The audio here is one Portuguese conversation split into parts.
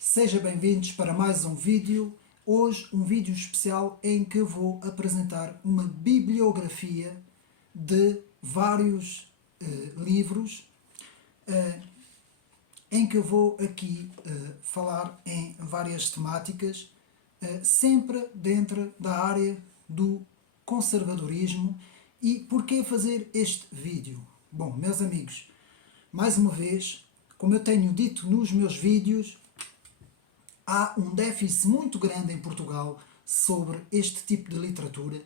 Sejam bem-vindos para mais um vídeo. Hoje um vídeo especial em que vou apresentar uma bibliografia de vários livros em que eu vou aqui falar em várias temáticas, sempre dentro da área do conservadorismo. E porquê fazer este vídeo? Bom, meus amigos, mais uma vez, como eu tenho dito nos meus vídeos, há um déficit muito grande em Portugal sobre este tipo de literatura.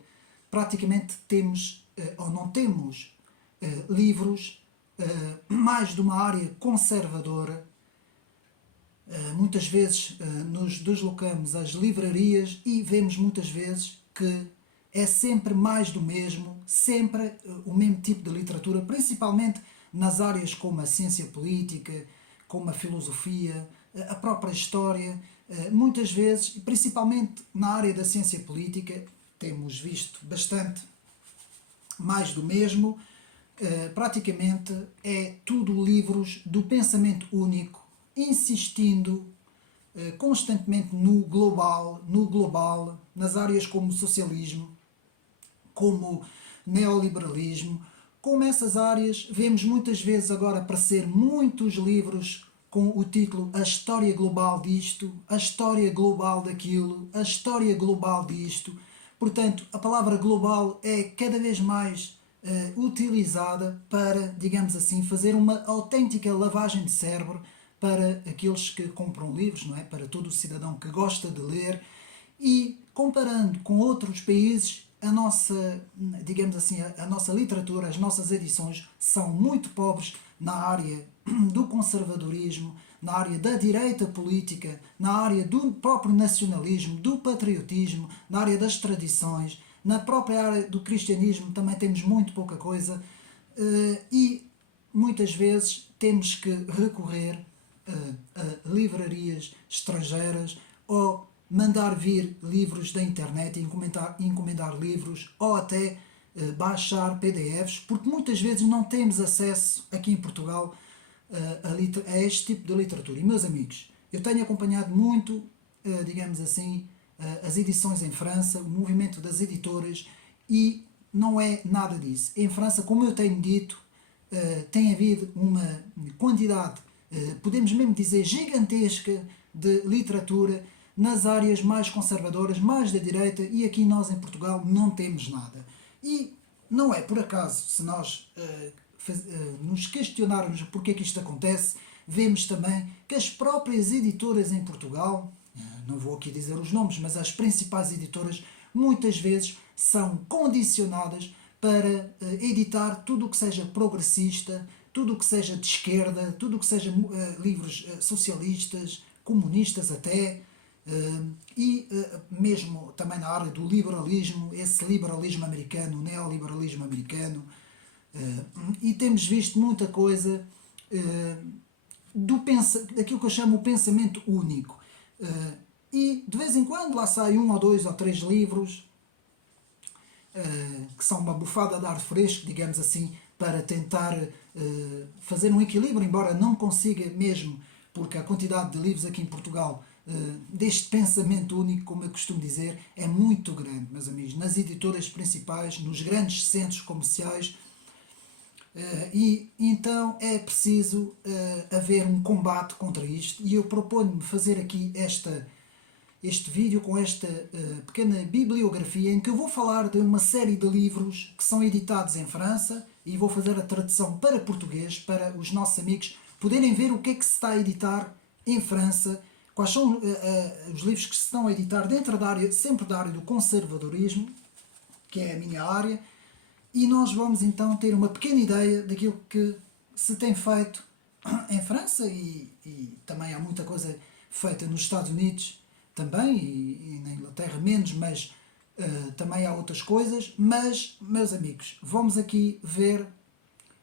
Praticamente temos, ou não temos, livros mais de uma área conservadora. Muitas vezes nos deslocamos às livrarias e vemos muitas vezes que é sempre mais do mesmo, sempre o mesmo tipo de literatura, principalmente nas áreas como a ciência política, como a filosofia, a própria história. Muitas vezes, principalmente na área da ciência política, temos visto bastante mais do mesmo. Praticamente é tudo livros do pensamento único, insistindo constantemente no global, nas áreas como socialismo, como neoliberalismo. Como essas áreas, vemos muitas vezes agora aparecer muitos livros com o título A História Global disto, A História Global daquilo, A História Global disto. Portanto, a palavra global é cada vez mais utilizada para, digamos assim, fazer uma autêntica lavagem de cérebro para aqueles que compram livros, não é? Para todo o cidadão que gosta de ler. E comparando com outros países, a nossa, digamos assim, a nossa literatura, as nossas edições são muito pobres na área do conservadorismo, na área da direita política, na área do próprio nacionalismo, do patriotismo, na área das tradições, na própria área do cristianismo também temos muito pouca coisa, e muitas vezes temos que recorrer a livrarias estrangeiras ou mandar vir livros da internet, encomendar livros ou até baixar PDFs, porque muitas vezes não temos acesso aqui em Portugal a este tipo de literatura. E meus amigos, eu tenho acompanhado muito, digamos assim, as edições em França, o movimento das editoras, e não é nada disso. Em França, como eu tenho dito, tem havido uma quantidade, podemos mesmo dizer, gigantesca de literatura nas áreas mais conservadoras, mais da direita, e aqui nós em Portugal não temos nada. E não é por acaso, se nós nos questionarmos porque é que isto acontece, vemos também que as próprias editoras em Portugal, não vou aqui dizer os nomes, mas as principais editoras, muitas vezes são condicionadas para editar tudo o que seja progressista, tudo o que seja de esquerda, tudo o que seja livros socialistas, comunistas até, e mesmo também na área do liberalismo, esse liberalismo americano, o neoliberalismo americano, e temos visto muita coisa daquilo que eu chamo o pensamento único. E de vez em quando lá sai um ou dois ou três livros que são uma bufada de ar fresco, digamos assim, para tentar fazer um equilíbrio, embora não consiga mesmo, porque a quantidade de livros aqui em Portugal deste pensamento único, como eu costumo dizer, é muito grande, meus amigos, nas editoras principais, nos grandes centros comerciais, e então é preciso haver um combate contra isto, e eu proponho-me fazer aqui este vídeo com esta pequena bibliografia em que eu vou falar de uma série de livros que são editados em França, e vou fazer a tradução para português para os nossos amigos poderem ver o que é que se está a editar em França, quais são os livros que se estão a editar dentro da área, sempre da área do conservadorismo, que é a minha área, e nós vamos então ter uma pequena ideia daquilo que se tem feito em França, e também há muita coisa feita nos Estados Unidos também, e na Inglaterra menos, mas também há outras coisas. Mas, meus amigos, vamos aqui ver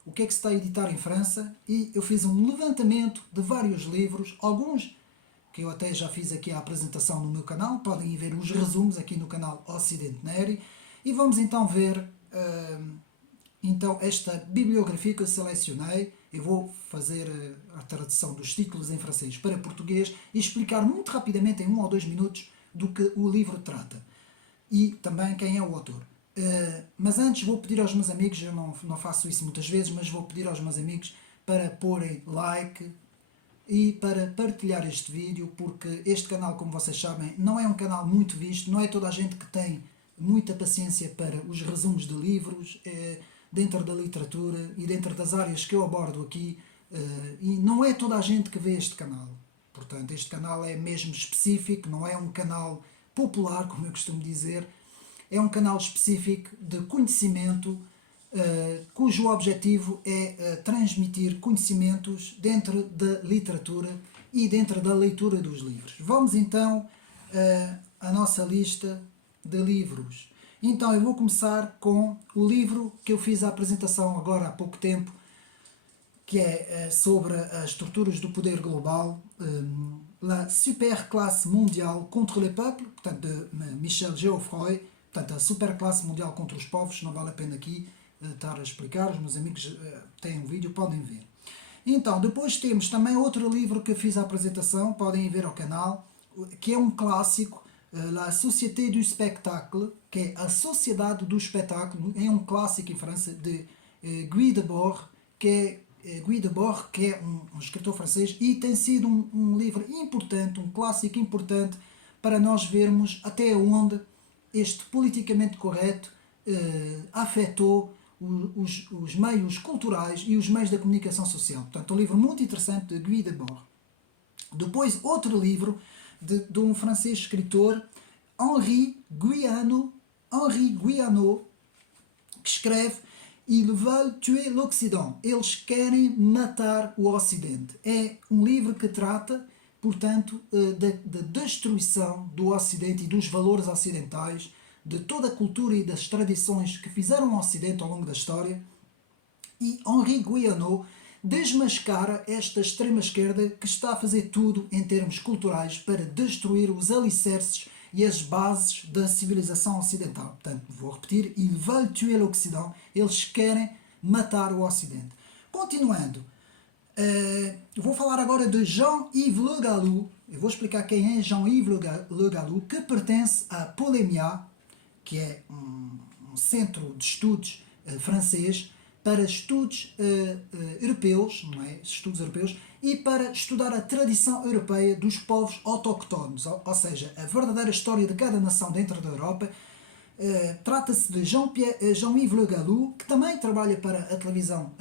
o que é que se está a editar em França, e eu fiz um levantamento de vários livros, alguns que eu até já fiz aqui a apresentação no meu canal, podem ir ver os resumos aqui no canal Ocidente Neri, e vamos então ver então esta bibliografia que eu selecionei, Eu vou fazer a tradução dos títulos em francês para português e explicar muito rapidamente, em 1 ou 2 minutos, do que o livro trata. E também quem é o autor. Mas antes vou pedir aos meus amigos, eu não faço isso muitas vezes, mas vou pedir aos meus amigos para porem like e para partilhar este vídeo, porque este canal, como vocês sabem, não é um canal muito visto, não é toda a gente que tem muita paciência para os resumos de livros, dentro da literatura e dentro das áreas que eu abordo aqui, e não é toda a gente que vê este canal. Portanto, este canal é mesmo específico, não é um canal popular, como eu costumo dizer, é um canal específico de conhecimento, cujo objetivo é transmitir conhecimentos dentro da literatura e dentro da leitura dos livros. Vamos então à nossa lista de livros. Então eu vou começar com o livro que eu fiz a apresentação agora há pouco tempo, que é sobre as estruturas do poder global, La Superclasse Mondiale contre les Peuples, portanto, de Michel Geoffroy, portanto, a Superclasse Mundial contra os Povos. Não vale a pena aqui estar a explicar, os meus amigos têm um vídeo, podem ver. Então, depois temos também outro livro que eu fiz a apresentação, podem ir ver ao canal, que é um clássico, La Société du Spectacle, que é a Sociedade do Espetáculo, é um clássico em França, de Guy Debord, que é um escritor francês, e tem sido um livro importante, um clássico importante, para nós vermos até onde este politicamente correto afetou os meios culturais e os meios da comunicação social. Portanto, um livro muito interessante de Guy Debord. Depois, outro livro de um francês escritor, Henri Guiano, que escreve Ils veulent tuer l'Occident. Eles querem matar o Ocidente. É um livro que trata, portanto, da destruição do Ocidente e dos valores ocidentais, de toda a cultura e das tradições que fizeram o Ocidente ao longo da história. E Henri Guiano desmascara esta extrema-esquerda que está a fazer tudo em termos culturais para destruir os alicerces e as bases da civilização ocidental. Portanto, vou repetir, ils veulent tuer l'Occident, eles querem matar o Ocidente. Continuando, vou falar agora de Jean-Yves Le Gallou. Eu vou explicar quem é Jean-Yves Le Gallou, que pertence à Polémia, que é um centro de estudos francês para estudos europeus, não é? Estudos europeus, e para estudar a tradição europeia dos povos autóctones, ou seja, a verdadeira história de cada nação dentro da Europa. Trata-se de Jean-Yves Le Gallou, que também trabalha para a televisão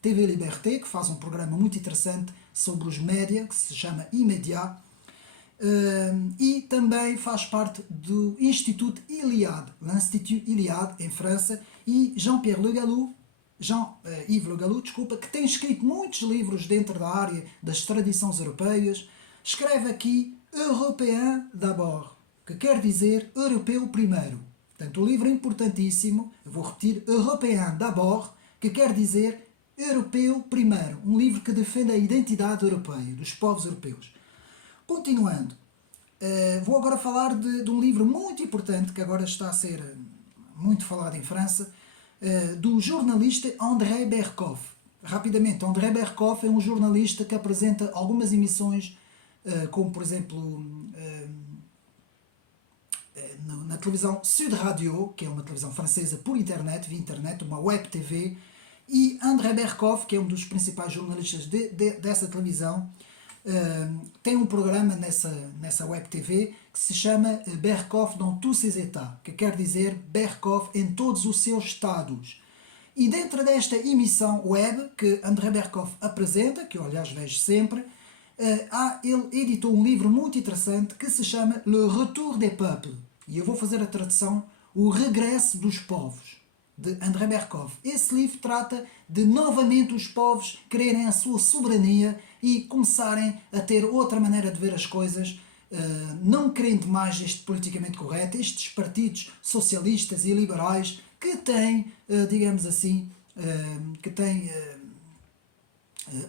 TV Liberté, que faz um programa muito interessante sobre os média, que se chama Immédiat, e também faz parte do Instituto Iliade, l'Institut Iliade, em França, e Jean-Yves Le Gallou, que tem escrito muitos livros dentro da área das tradições europeias, escreve aqui Européen d'abord, que quer dizer europeu primeiro. Portanto, o livro é importantíssimo, eu vou repetir, Européen d'abord, que quer dizer europeu primeiro, um livro que defende a identidade europeia, dos povos europeus. Continuando, vou agora falar de um livro muito importante, que agora está a ser muito falado em França, do jornalista André Berkoff. Rapidamente, André Berkoff é um jornalista que apresenta algumas emissões, como por exemplo na televisão Sud Radio, que é uma televisão francesa por internet, via internet, uma web TV, e André Berkoff, que é um dos principais jornalistas dessa televisão, tem um programa nessa web TV que se chama Berkoff dans tous ses états, que quer dizer Berkoff em todos os seus estados. E dentro desta emissão web que André Berkoff apresenta, que eu aliás vejo sempre, ele editou um livro muito interessante que se chama Le Retour des Peuples. E eu vou fazer a tradução, O Regresso dos Povos, de André Berkoff. Esse livro trata de novamente os povos quererem a sua soberania e começarem a ter outra maneira de ver as coisas, não querendo mais este politicamente correto, estes partidos socialistas e liberais que têm, digamos assim, que têm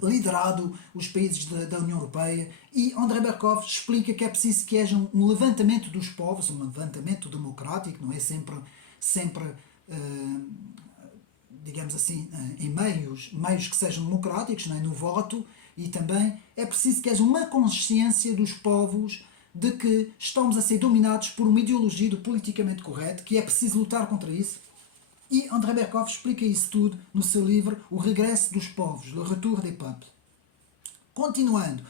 liderado os países da União Europeia. E André Berkoff explica que é preciso que haja um levantamento dos povos, um levantamento democrático, não é sempre digamos assim, em meios que sejam democráticos, não é? No voto, e também é preciso que haja uma consciência dos povos de que estamos a ser dominados por uma ideologia do politicamente correto, que é preciso lutar contra isso. E André Berkoff explica isso tudo no seu livro O Regresso dos Povos, Le Retour des Peuples. Continuando,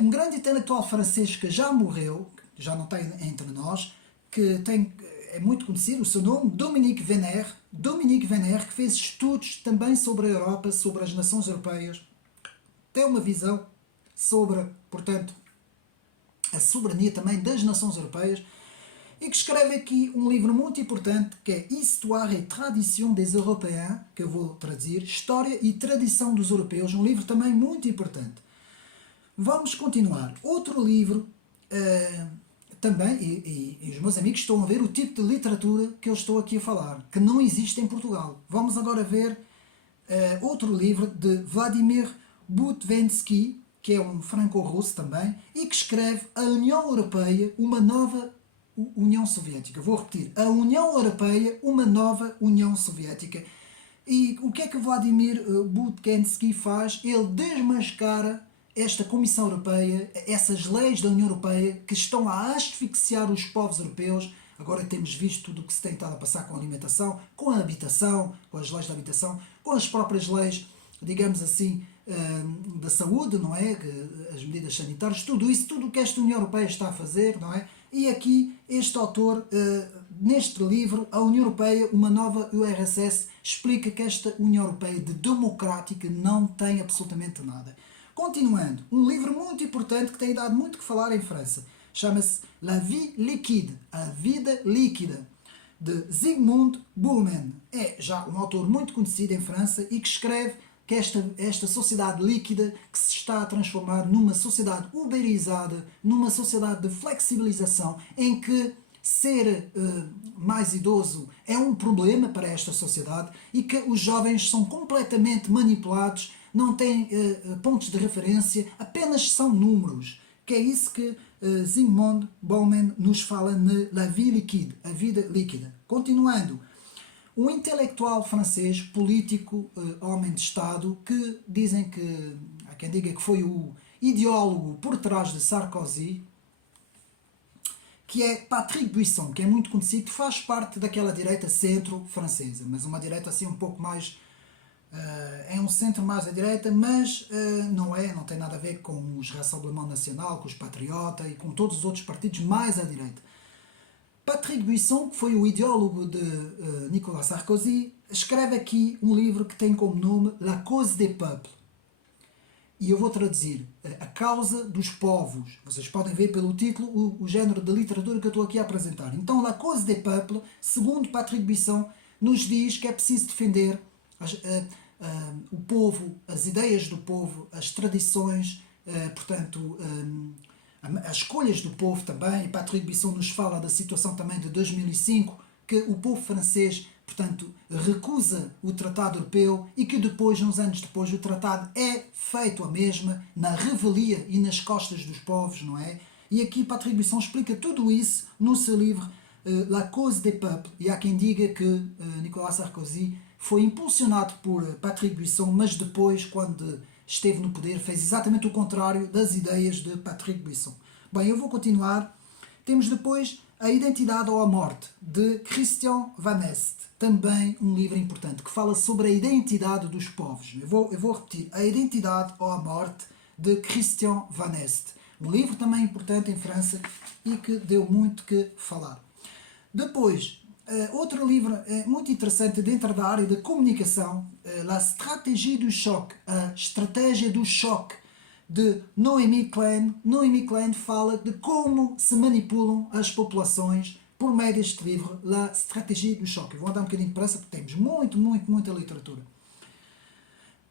um grande intelectual francês que já morreu, já não está entre nós, é muito conhecido, o seu nome, Dominique Venner, que fez estudos também sobre a Europa, sobre as nações europeias, tem uma visão sobre, portanto, a soberania também das nações europeias, e que escreve aqui um livro muito importante que é Histoire et Tradition des Européens, que eu vou traduzir, História e Tradição dos Europeus, um livro também muito importante. Vamos continuar. Outro livro, também, e os meus amigos estão a ver o tipo de literatura que eu estou aqui a falar, que não existe em Portugal. Vamos agora ver outro livro de Vladimir Butvensky, que é um franco-russo também, e que escreve A União Europeia, uma nova União Soviética. Vou repetir. A União Europeia, uma nova União Soviética. E o que é que Vladimir Butvensky faz? Ele desmascara esta Comissão Europeia, essas leis da União Europeia que estão a asfixiar os povos europeus. Agora temos visto tudo o que se tem estado a passar com a alimentação, com a habitação, com as leis da habitação, com as próprias leis, digamos assim, da saúde, não é? As medidas sanitárias, tudo isso, tudo o que esta União Europeia está a fazer, não é? E aqui este autor, neste livro, A União Europeia, uma nova URSS, explica que esta União Europeia de democrática não tem absolutamente nada. Continuando, um livro muito importante que tem dado muito que falar em França, chama-se La Vie Liquide, A Vida Líquida, de Zygmunt Bauman. É já um autor muito conhecido em França e que escreve que esta sociedade líquida que se está a transformar numa sociedade uberizada, numa sociedade de flexibilização, em que ser mais idoso é um problema para esta sociedade e que os jovens são completamente manipulados, não têm pontos de referência, apenas são números. Que é isso que Zygmunt Bauman nos fala na La Vie Liquide, a vida líquida. Continuando, um intelectual francês, político, homem de Estado, que dizem que, há quem diga que foi o ideólogo por trás de Sarkozy, que é Patrick Buisson, que é muito conhecido, faz parte daquela direita centro-francesa, mas uma direita assim um pouco mais... é um centro mais à direita, mas não tem nada a ver com os Rassemblement National, com os Patriotas e com todos os outros partidos mais à direita. Patrick Buisson, que foi o ideólogo de Nicolas Sarkozy, escreve aqui um livro que tem como nome La Cause des Peuples. E eu vou traduzir A Causa dos Povos. Vocês podem ver pelo título o género de literatura que eu estou aqui a apresentar. Então, La Cause des Peuples, segundo Patrick Buisson, nos diz que é preciso defender o povo, as ideias do povo, as tradições, portanto... as escolhas do povo também. Patrick Buisson nos fala da situação também de 2005, que o povo francês, portanto, recusa o Tratado Europeu e que depois, uns anos depois, o Tratado é feito a mesma, na revelia e nas costas dos povos, não é? E aqui Patrick Buisson explica tudo isso no seu livro La Cause des Peuples. E há quem diga que Nicolas Sarkozy foi impulsionado por Patrick Buisson, mas depois, quando esteve no poder, fez exatamente o contrário das ideias de Patrick Buisson. Bem, eu vou continuar. Temos depois A Identidade ou a Morte, de Christian Van Est, também um livro importante, que fala sobre a identidade dos povos. Eu vou repetir, A Identidade ou a Morte, de Christian Van Est. Um livro também importante em França e que deu muito que falar. Depois, outro livro muito interessante dentro da área de comunicação, La Stratégie du Choc, a Estratégia do Choque, de Noémie Klein. Noémie Klein fala de como se manipulam as populações por meio deste livro, La Stratégie du Choc. Eu vou andar um bocadinho depressa porque temos muita literatura.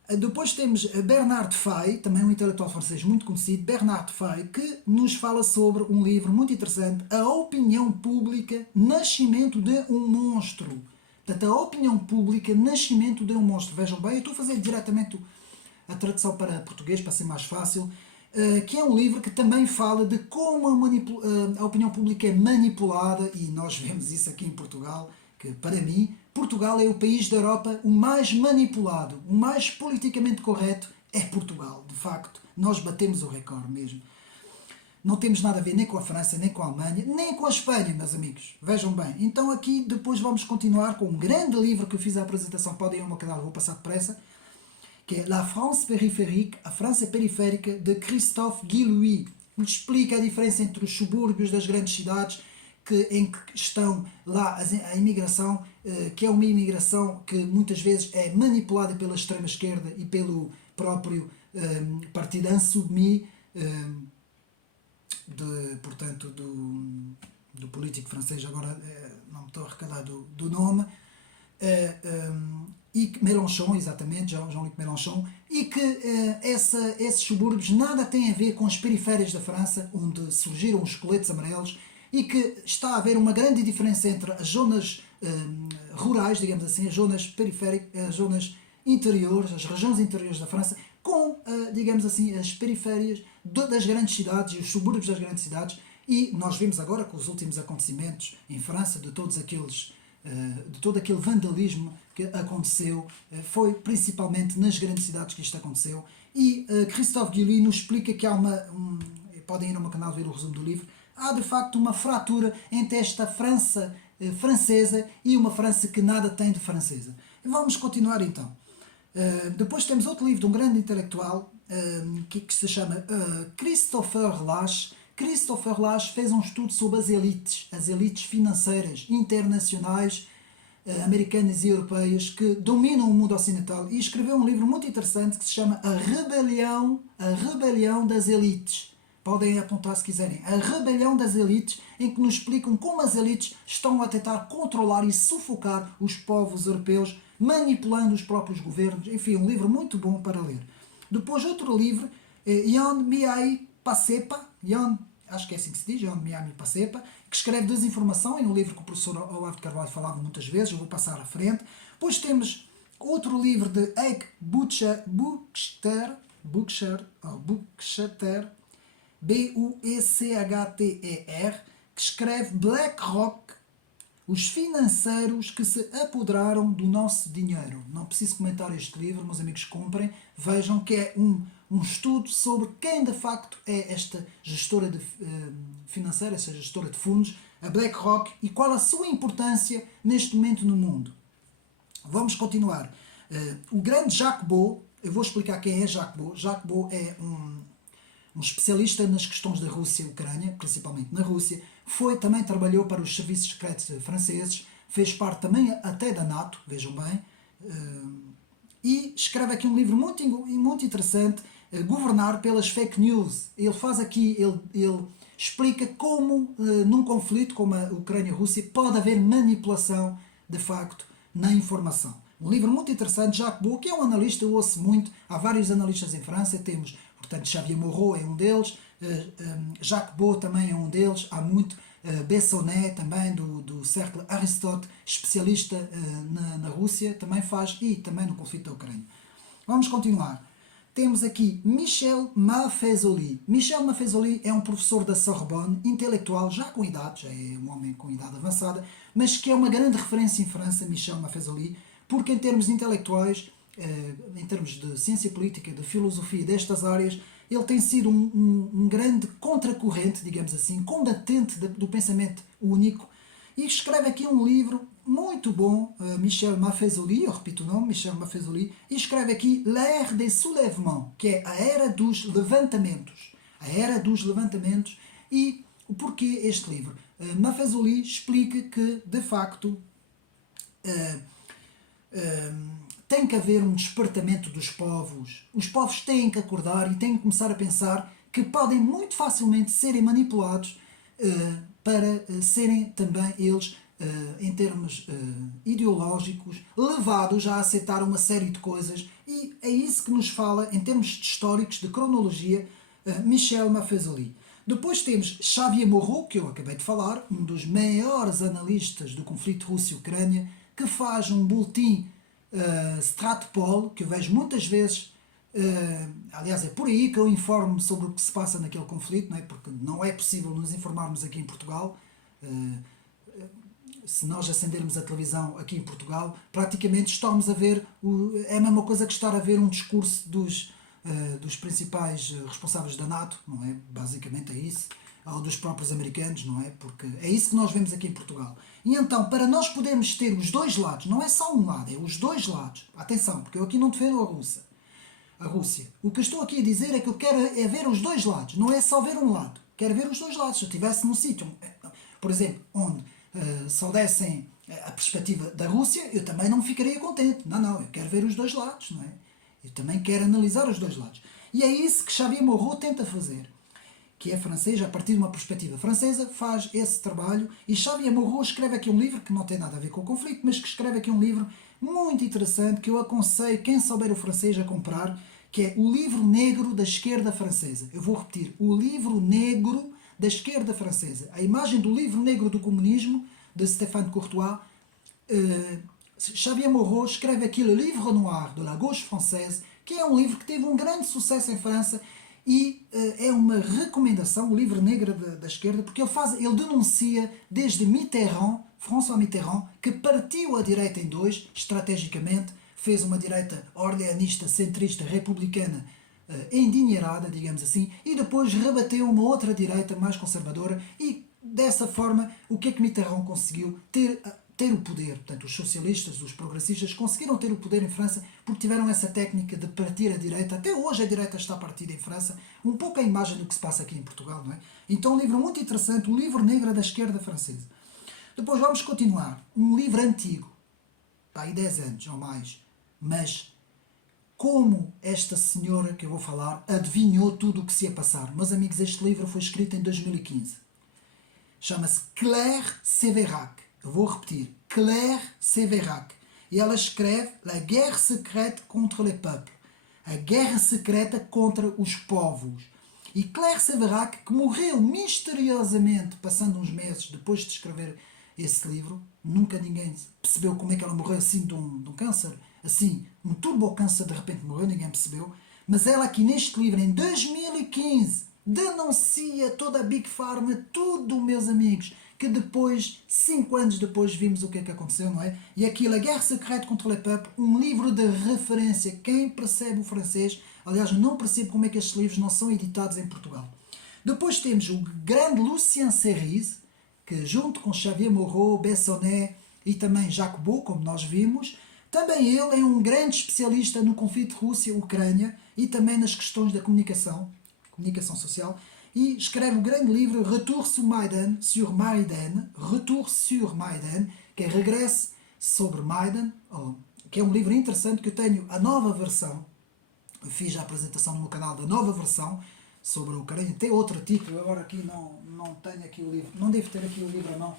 Depois temos Bernard Fay, também um intelectual francês muito conhecido, Bernard Fay, que nos fala sobre um livro muito interessante, A Opinião Pública, Nascimento de um Monstro. Portanto, a opinião pública, Nascimento de um Monstro. Vejam bem, eu estou a fazer diretamente a tradução para português, para ser mais fácil, que é um livro que também fala de como a opinião pública é manipulada, e nós vemos isso aqui em Portugal, que para mim Portugal é o país da Europa o mais manipulado, o mais politicamente correto é Portugal, de facto. Nós batemos o recorde mesmo. Não temos nada a ver nem com a França, nem com a Alemanha, nem com a Espanha, meus amigos. Vejam bem. Então aqui depois vamos continuar com um grande livro que eu fiz a apresentação. Podem ir ao meu canal, vou passar depressa. Que é La France périphérique, a França periférica, de Christophe Guillouis. Ele explica a diferença entre os subúrbios das grandes cidades, em que estão lá a imigração, que é uma imigração que muitas vezes é manipulada pela extrema-esquerda e pelo próprio Partido Insoumis, portanto, do político francês, agora não me estou a recordar do nome, e Mélenchon, exatamente, Jean-Luc Mélenchon, e que esses subúrbios nada têm a ver com as periférias da França, onde surgiram os coletes amarelos, e que está a haver uma grande diferença entre as zonas rurais, digamos assim, as zonas periféricas, as zonas interiores, as regiões interiores da França, com, digamos assim, as periférias das grandes cidades e os subúrbios das grandes cidades. E nós vimos agora com os últimos acontecimentos em França, de todo aquele vandalismo que aconteceu, foi principalmente nas grandes cidades que isto aconteceu. E Christophe Guillouis nos explica que há podem ir ao meu canal ver o resumo do livro, há de facto uma fratura entre esta França francesa e uma França que nada tem de francesa. E vamos continuar então. Depois temos outro livro de um grande intelectual que se chama Christopher Lasch. Christopher Lasch fez um estudo sobre as elites financeiras internacionais, americanas e europeias, que dominam o mundo ocidental, e escreveu um livro muito interessante que se chama A Rebelião das Elites. Podem apontar se quiserem. A Rebelião das Elites, em que nos explicam como as elites estão a tentar controlar e sufocar os povos europeus, manipulando os próprios governos. Enfim, um livro muito bom para ler. Depois outro livro, Jan Miai Pacepa, acho que é assim que se diz, Jan Miai Pacepa, que escreve Desinformação, em um livro que o professor Olavo de Carvalho falava muitas vezes, eu vou passar à frente. Depois temos outro livro de Eik Buchter, Buechter, que escreve BlackRock, os financeiros que se apoderaram do nosso dinheiro. Não preciso comentar este livro, meus amigos, comprem, vejam que é um estudo sobre quem de facto é esta gestora financeira, esta gestora de fundos, a BlackRock, e qual a sua importância neste momento no mundo. Vamos continuar. O grande Jacques Beau, eu vou explicar quem é Jacques Beau. Jacques Beau é um especialista nas questões da Rússia e Ucrânia, principalmente na Rússia, também trabalhou para os serviços secretos franceses, fez parte também até da NATO, vejam bem, e escreve aqui um livro muito interessante, Governar pelas Fake News. Ele faz aqui, ele explica como num conflito como a Ucrânia e a Rússia pode haver manipulação, de facto, na informação. Um livro muito interessante, Jacques Beau, que é um analista, eu ouço muito, há vários analistas em França, temos, portanto, Xavier Moreau é um deles, Jacques Beau também é um deles, há muito, Bessonnet também, do Cercle Aristote, especialista na Rússia, também faz, e também no conflito da Ucrânia. Vamos continuar. Temos aqui Michel Maffezoli. Michel Maffezoli é um professor da Sorbonne, intelectual, já com idade, já é um homem com idade avançada, mas que é uma grande referência em França, Michel Maffezoli, porque em termos intelectuais, em termos de ciência política, de filosofia, destas áreas, ele tem sido um grande contracorrente, digamos assim, combatente do pensamento único, e escreve aqui um livro muito bom, Michel Maffezoli, eu repito o nome, Michel Maffezoli, e escreve aqui L'ère des soulèvements, que é a era dos levantamentos. A era dos levantamentos. E o porquê este livro? Maffezoli explica que, de facto, tem que haver um despertamento dos povos. Os povos têm que acordar e têm que começar a pensar que podem muito facilmente serem manipulados para serem também eles, em termos ideológicos, levados a aceitar uma série de coisas. E é isso que nos fala, em termos históricos, de cronologia, Michel Maffezoli. Depois temos Xavier Moreau, que eu acabei de falar, um dos maiores analistas do conflito Rússia-Ucrânia, que faz um boletim Stratpol, que eu vejo muitas vezes, aliás é por aí que eu informo sobre o que se passa naquele conflito, não é? Porque não é possível nos informarmos aqui em Portugal, se nós acendermos a televisão aqui em Portugal, praticamente estamos a ver, é a mesma coisa que estar a ver um discurso dos principais responsáveis da NATO, não é? Basicamente é isso, ou dos próprios americanos, não é? Porque é isso que nós vemos aqui em Portugal. E então, para nós podermos ter os dois lados, não é só um lado, é os dois lados. Atenção, porque eu aqui não defendo a Rússia. O que eu estou aqui a dizer é que eu quero é ver os dois lados, não é só ver um lado. Quero ver os dois lados. Se eu estivesse num sítio, por exemplo, onde só dessem a perspectiva da Rússia, eu também não ficaria contente. Não, eu quero ver os dois lados, não é? Eu também quero analisar os dois lados. E é isso que Xavier Moreau tenta fazer, que é francês, a partir de uma perspectiva francesa, faz esse trabalho. E Xavier Moreau escreve aqui um livro que não tem nada a ver com o conflito, mas que escreve aqui um livro muito interessante que eu aconselho quem souber o francês a comprar, que é O Livro Negro da Esquerda Francesa. Eu vou repetir, O Livro Negro da Esquerda Francesa. A imagem do Livro Negro do Comunismo, de Stéphane Courtois. Xavier Moreau escreve aqui Le Livre Noir de la Gauche Française, que é um livro que teve um grande sucesso em França e é uma recomendação, o Livro Negro da Esquerda, porque ele denuncia desde Mitterrand, François Mitterrand, que partiu a direita em dois, estrategicamente, fez uma direita orleanista, centrista, republicana, endinheirada, digamos assim, e depois rebateu uma outra direita mais conservadora e, dessa forma, o que é que Mitterrand conseguiu? Ter o poder. Portanto, os socialistas, os progressistas, conseguiram ter o poder em França porque tiveram essa técnica de partir a direita. Até hoje a direita está partida em França, um pouco a imagem do que se passa aqui em Portugal, não é? Então, um livro muito interessante, O Livro Negro da Esquerda Francesa. Depois vamos continuar. Um livro antigo, há 10 anos ou mais, mas como esta senhora que eu vou falar adivinhou tudo o que se ia passar. Meus amigos, este livro foi escrito em 2015. Chama-se Claire Sévérac. Eu vou repetir. Claire Sévérac. E ela escreve La guerre secrète contre les peuples. A guerra secreta contra os povos. E Claire Sévérac, que morreu misteriosamente, passando uns meses depois de escrever esse livro, nunca ninguém percebeu como é que ela morreu assim de um câncer, assim, um turbocâncer de repente morreu, ninguém percebeu. Mas ela aqui neste livro, em 2015, denuncia toda a Big Pharma, tudo, meus amigos, que depois, 5 anos depois, vimos o que é que aconteceu, não é? E aqui, La Guerre Secrète contre les Peuples, um livro de referência. Quem percebe o francês, aliás, não percebe como é que estes livros não são editados em Portugal. Depois temos o grande Lucien Serrise, que junto com Xavier Moreau, Bessonnet e também Jacques Beau, como nós vimos, também ele é um grande especialista no conflito Rússia-Ucrânia e também nas questões da comunicação social, e escreve o grande livro Retour sur Maidan, que é Regresso sobre Maidan, que é um livro interessante que eu tenho a nova versão. Eu fiz a apresentação no meu canal da nova versão sobre a Ucrânia. Tem outro título, agora aqui não tenho aqui o livro, não devo ter aqui o livro à mão,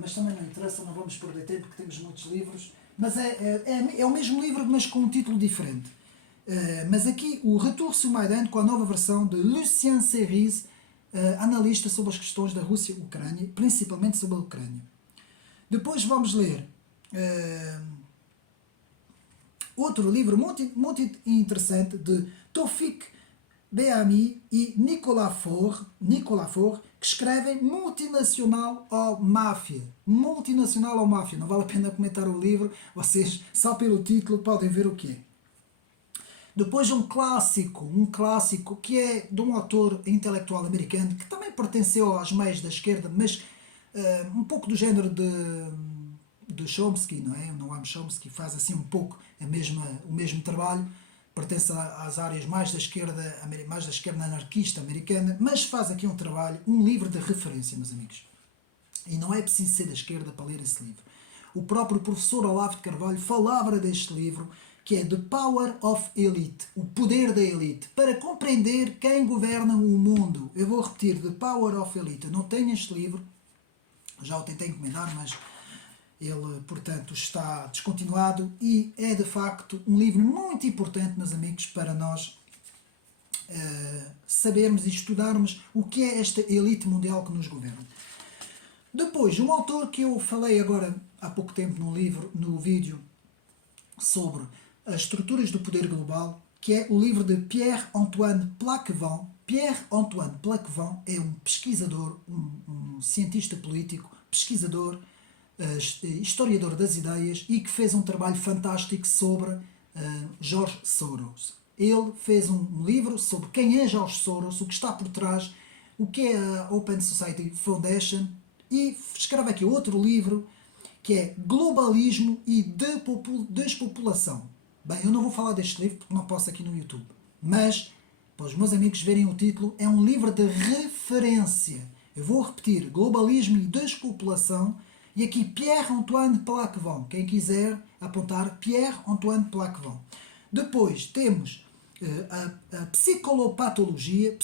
mas também não interessa, não vamos perder tempo porque temos muitos livros. Mas é o mesmo livro, mas com um título diferente. Mas aqui o Retour sur Maidan, com a nova versão de Lucien Serrise, analista sobre as questões da Rússia e Ucrânia, principalmente sobre a Ucrânia. Depois vamos ler outro livro muito interessante de Taoufik Behami e Nicolas Faure, que escrevem Multinacional ou Máfia. Multinacional ou Máfia. Não vale a pena comentar o livro, vocês só pelo título podem ver o que é. Depois um clássico que é de um autor intelectual americano que também pertenceu aos meios da esquerda, mas um pouco do género de Chomsky, não é? O Noam Chomsky faz assim um pouco o mesmo trabalho, pertence às áreas mais da esquerda anarquista americana, mas faz aqui um livro de referência, meus amigos. E não é preciso ser da esquerda para ler esse livro. O próprio professor Olavo de Carvalho falava deste livro, que é The Power of Elite, o poder da elite, para compreender quem governa o mundo. Eu vou repetir, The Power of Elite. Eu não tenho este livro, já o tentei encomendar, mas ele, portanto, está descontinuado e é, de facto, um livro muito importante, meus amigos, para nós sabermos e estudarmos o que é esta elite mundial que nos governa. Depois, um autor que eu falei agora há pouco tempo no vídeo sobre as estruturas do poder global, que é o livro de Pierre-Antoine Plaquevent. Pierre-Antoine Plaquevent é um pesquisador, um cientista político, pesquisador, historiador das ideias e que fez um trabalho fantástico sobre George Soros. Ele fez um livro sobre quem é George Soros, o que está por trás, o que é a Open Society Foundation, e escreve aqui outro livro que é Globalismo e Despopulação. Bem, eu não vou falar deste livro porque não posso aqui no YouTube, mas para os meus amigos verem o título, é um livro de referência. Eu vou repetir: Globalismo e Despopulação, e aqui Pierre-Antoine Plaquevent. Quem quiser apontar, Pierre-Antoine Plaquevent. Depois temos a psicopatologia,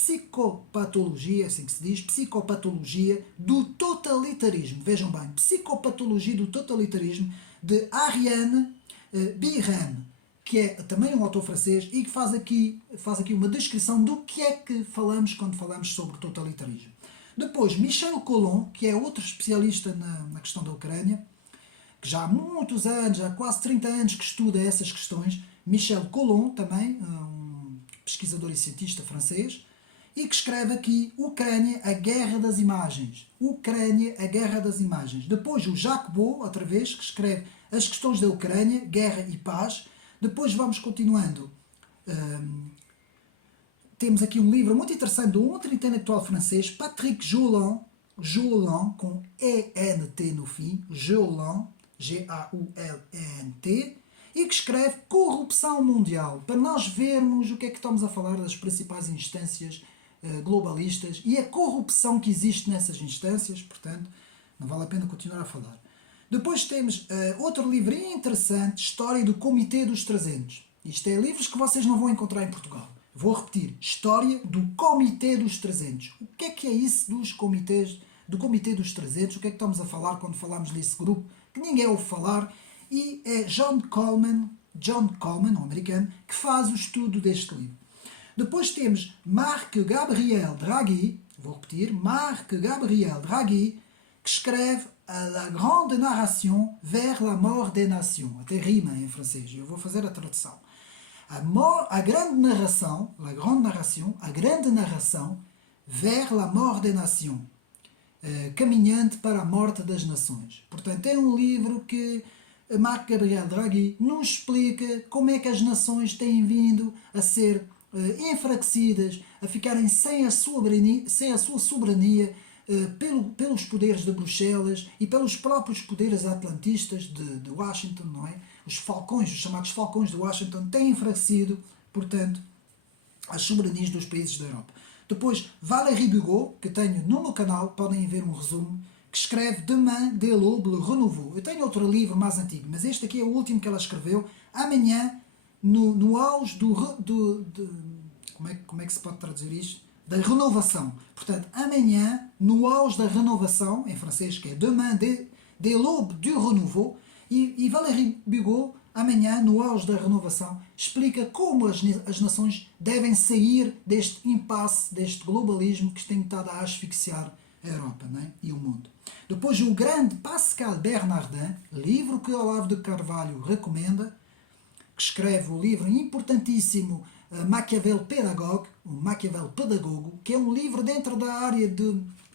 assim que se diz, psicopatologia do totalitarismo. Vejam bem, psicopatologia do totalitarismo, de Ariane Biren, que é também um autor francês e que faz aqui uma descrição do que é que falamos quando falamos sobre totalitarismo. Depois, Michel Colomb, que é outro especialista na questão da Ucrânia, que já há muitos anos, há quase 30 anos que estuda essas questões. Michel Colomb, também um pesquisador e cientista francês, e que escreve aqui Ucrânia, a Guerra das Imagens. Ucrânia, a Guerra das Imagens. Depois o Jacques Beau, outra vez, que escreve As Questões da Ucrânia, Guerra e Paz. Depois vamos continuando. Temos aqui um livro muito interessante de um outro intelectual francês, Patrick Joulin, com E-N-T no fim, Joulin, G-A-U-L-E-N-T, e que escreve Corrupção Mundial, para nós vermos o que é que estamos a falar das principais instâncias globalistas e a corrupção que existe nessas instâncias, portanto, não vale a pena continuar a falar. Depois temos outro livro interessante, História do Comitê dos 300. Isto é livros que vocês não vão encontrar em Portugal. Vou repetir, História do Comitê dos 300. O que é isso do Comitê dos 300? O que é que estamos a falar quando falamos desse grupo que ninguém ouve falar? E é John Coleman, um americano, que faz o estudo deste livro. Depois temos Marc Gabriel Draghi, vou repetir, Marc Gabriel Draghi, que escreve La Grande Narration vers la mort des nations. Até rima em francês, eu vou fazer a tradução. A grande narração, a grande narração vers la mort des nations, caminhante para a morte das nações. Portanto, é um livro que Marc Gabriel Draghi nos explica como é que as nações têm vindo a ser enfraquecidas, a ficarem sem a sua soberania pelos poderes de Bruxelas e pelos próprios poderes atlantistas de Washington, não é? Os chamados falcões de Washington, têm enfraquecido, portanto, as soberanias dos países da Europa. Depois, Valérie Bugeaud, que tenho no meu canal, podem ver um resumo, que escreve Demain de l'Aube le Renouveau. Eu tenho outro livro mais antigo, mas este aqui é o último que ela escreveu, amanhã, no auge como é que se pode traduzir isto? Da renovação. Portanto, amanhã, no auge da renovação, em francês, que é Demain de l'Aube du Renouveau, e Valérie Bugeaud, amanhã, no auge da renovação, explica como as nações devem sair deste impasse, deste globalismo que tem estado a asfixiar a Europa, não é? E o mundo. Depois, o grande Pascal Bernardin, livro que Olavo de Carvalho recomenda, que escreve o livro importantíssimo Maquiavel Pedagogue, o Maquiavel Pedagogo, que é um livro dentro da área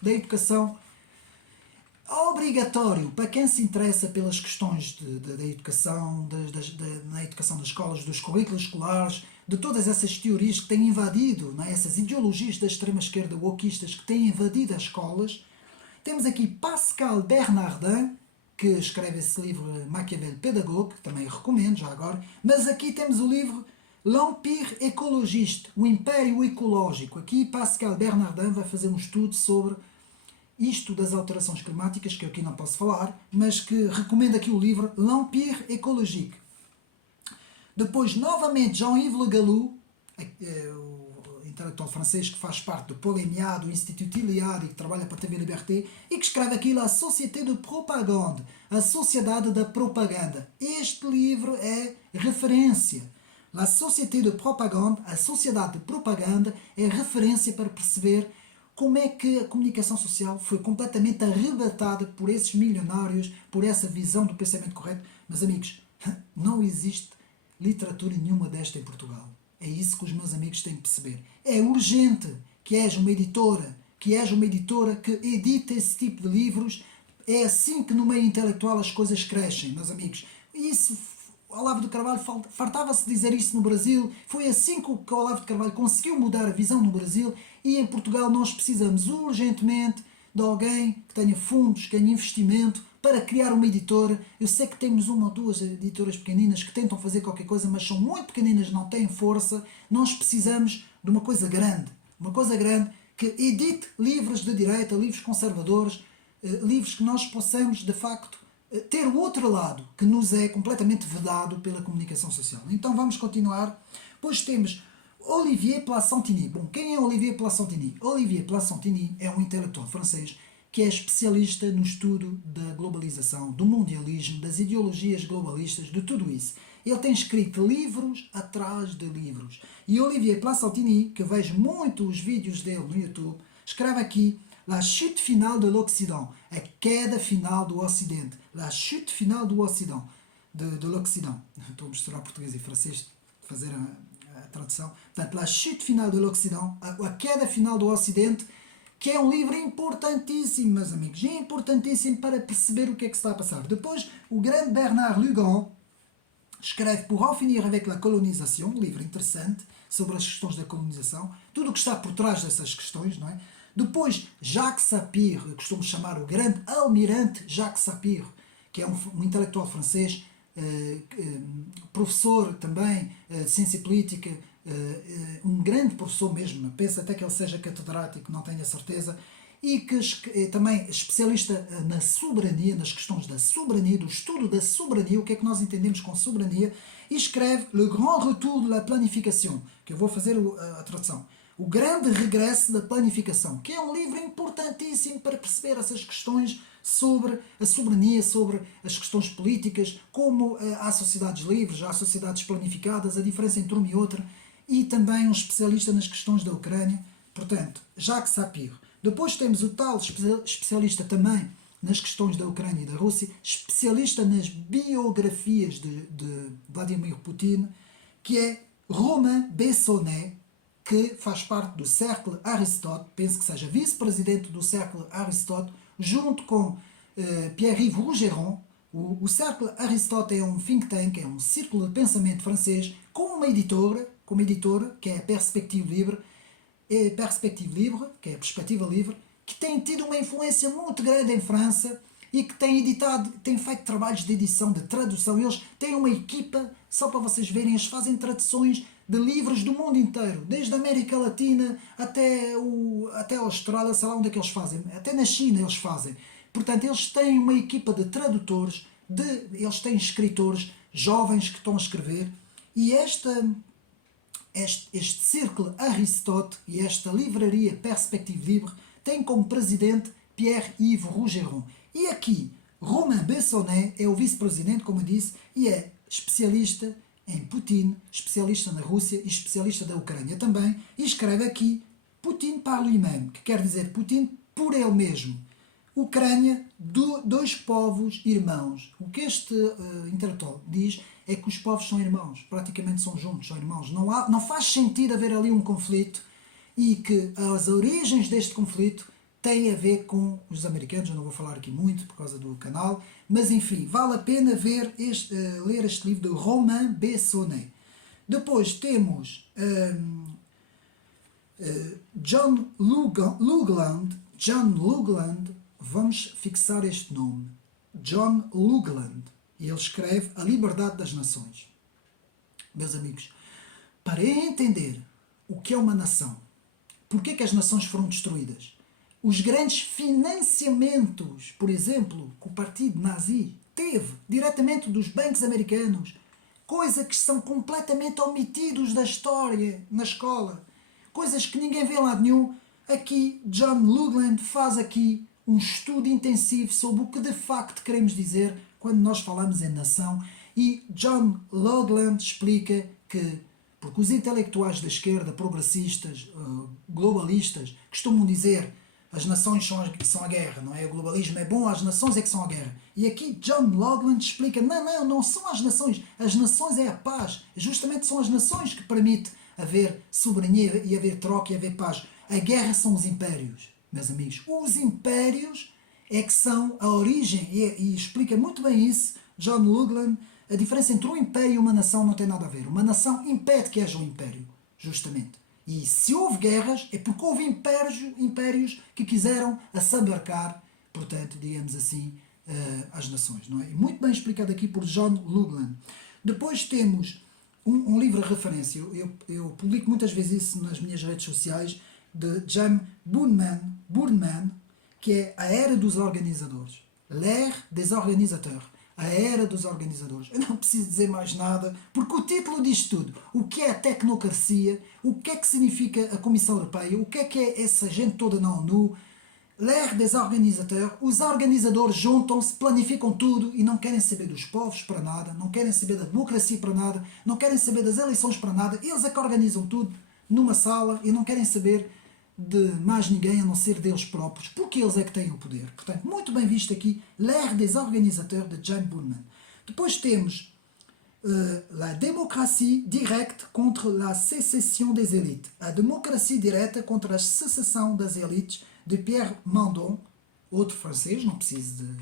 da educação obrigatório para quem se interessa pelas questões da educação, na educação das escolas, dos currículos escolares, de todas essas teorias que têm invadido, não é? Essas ideologias da extrema-esquerda wokistas que têm invadido as escolas. Temos aqui Pascal Bernardin, que escreve esse livro Maquiavel Pedagogue, que também recomendo já agora, mas aqui temos o livro L'Empire Écologiste, o Império Ecológico. Aqui Pascal Bernardin vai fazer um estudo sobre isto das alterações climáticas, que eu aqui não posso falar, mas que recomendo aqui o livro L'Empire Écologique. Depois, novamente, Jean-Yves Le Gallou, o intelectual francês que faz parte do Polémia, do Institut Iliade e que trabalha para a TV Liberté, e que escreve aqui La Société de Propagande, a Sociedade da Propaganda. Este livro é referência. La Société de Propagande, a Sociedade de Propaganda, é referência para perceber como é que a comunicação social foi completamente arrebatada por esses milionários, por essa visão do pensamento correto. Mas, amigos, não existe literatura nenhuma desta em Portugal. É isso que os meus amigos têm que perceber. É urgente que és uma editora que edite esse tipo de livros, É assim que no meio intelectual as coisas crescem, meus amigos. Isso, Olavo de Carvalho fartava-se dizer isso no Brasil. Foi assim que o Olavo de Carvalho conseguiu mudar a visão no Brasil, e em Portugal nós precisamos urgentemente de alguém que tenha fundos, que tenha investimento para criar uma editora. Eu sei que temos uma ou duas editoras pequeninas que tentam fazer qualquer coisa, mas são muito pequeninas, não têm força. Nós precisamos de uma coisa grande que edite livros de direita, livros conservadores, livros que nós possamos, de facto, ter o outro lado que nos é completamente vedado pela comunicação social. Então vamos continuar. Depois temos Olivier Plascentigny. Bom, quem é Olivier Plascentigny? Olivier Plascentigny é um intelectual francês que é especialista no estudo da globalização, do mundialismo, das ideologias globalistas, de tudo isso. Ele tem escrito livros atrás de livros. E Olivier Plascentigny, que eu vejo muito os vídeos dele no YouTube, escreve aqui La chute finale de l'Occident, a queda final do Ocidente. La chute finale do Ocident, de l'Occident. Estou a misturar português e francês, fazer a tradução. Portanto, La chute finale de l'Occident, a queda final do Ocidente, que é um livro importantíssimo, meus amigos, importantíssimo para perceber o que é que se está a passar. Depois, o grande Bernard Lugan escreve Pour en finir avec la colonisation, um livro interessante sobre as questões da colonização, tudo o que está por trás dessas questões, não é? Depois, Jacques Sapir, eu costumo chamar o grande almirante Jacques Sapir, que é um intelectual francês, professor também de ciência política, um grande professor mesmo, penso até que ele seja catedrático, não tenho a certeza, e que é também especialista na soberania, nas questões da soberania, do estudo da soberania, o que é que nós entendemos com soberania, e escreve Le Grand Retour de la Planification, que eu vou fazer a tradução. O Grande Regresso da Planificação, que é um livro importantíssimo para perceber essas questões sobre a soberania, sobre as questões políticas, como há sociedades livres, há sociedades planificadas, a diferença entre uma e outra, e também um especialista nas questões da Ucrânia, portanto, Jacques Sapir. Depois temos o tal especialista também nas questões da Ucrânia e da Rússia, especialista nas biografias de Vladimir Putin, que é Romain Bessonnet, que faz parte do Cercle Aristote, penso que seja vice-presidente do Cercle Aristote, junto com Pierre-Yves Rougeron. O Cercle Aristote é um think tank, é um círculo de pensamento francês, com uma editora, que é a Perspective Libre, que é a Perspectiva Livre, que tem tido uma influência muito grande em França e que tem feito trabalhos de edição, de tradução. Eles têm uma equipa, só para vocês verem, eles fazem traduções de livros do mundo inteiro, desde a América Latina até a Austrália, sei lá onde é que eles fazem, até na China eles fazem. Portanto, eles têm uma equipa de tradutores, eles têm escritores jovens que estão a escrever, e este círculo Aristote e esta livraria Perspective Libre tem como presidente Pierre-Yves Rougeron. E aqui, Romain Bessonnet é o vice-presidente, como eu disse, e é especialista em Putin, especialista na Rússia e especialista da Ucrânia também, e escreve aqui Putin par lui-même, que quer dizer Putin por ele mesmo. Ucrânia, dois povos irmãos. O que este intelectual diz é que os povos são irmãos, praticamente são juntos, são irmãos. Não faz sentido haver ali um conflito, e que as origens deste conflito têm a ver com os americanos. Eu não vou falar aqui muito por causa do canal, mas enfim, vale a pena ler este livro de Romain Bessonnet. Depois temos John Lugland, vamos fixar este nome, John Lugland, e ele escreve A Liberdade das Nações. Meus amigos, para entender o que é uma nação, porque é que as nações foram destruídas, os grandes financiamentos, por exemplo, que o partido nazi teve diretamente dos bancos americanos, coisas que são completamente omitidos da história na escola, coisas que ninguém vê lá nenhum. Aqui John Lugland faz aqui um estudo intensivo sobre o que de facto queremos dizer quando nós falamos em nação, e John Lugland explica que, porque os intelectuais da esquerda, progressistas, globalistas, costumam dizer as nações são a guerra, não é? O globalismo é bom, as nações é que são a guerra. E aqui John Lugland explica, não são as nações é a paz, justamente são as nações que permitem haver soberania e haver troca e haver paz. A guerra são os impérios, meus amigos. Os impérios é que são a origem, e explica muito bem isso John Luglan, a diferença entre um império e uma nação não tem nada a ver. Uma nação impede que haja um império, justamente. E se houve guerras, é porque houve impérios que quiseram assambarcar, portanto, digamos assim, as nações. Não é? E muito bem explicado aqui por John Luglan. Depois temos um livro de referência, eu publico muitas vezes isso nas minhas redes sociais, de James Burnman, que é A Era dos Organizadores. L'ère des organisateurs. A Era dos Organizadores. Eu não preciso dizer mais nada, porque o título diz tudo. O que é a tecnocracia, o que é que significa a Comissão Europeia, o que é essa gente toda na ONU, l'ère des organisateurs, os organizadores juntam-se, planificam tudo e não querem saber dos povos para nada, não querem saber da democracia para nada, não querem saber das eleições para nada, eles é que organizam tudo numa sala e não querem saber de mais ninguém a não ser deles próprios, porque eles é que têm o poder. Portanto, muito bem visto aqui, l'ère des organisateurs de James Burnham. Depois temos La démocratie directe contre la sécession des élites. A democracia direta contra a secessão das elites, de Pierre Mandon, outro francês, não preciso de...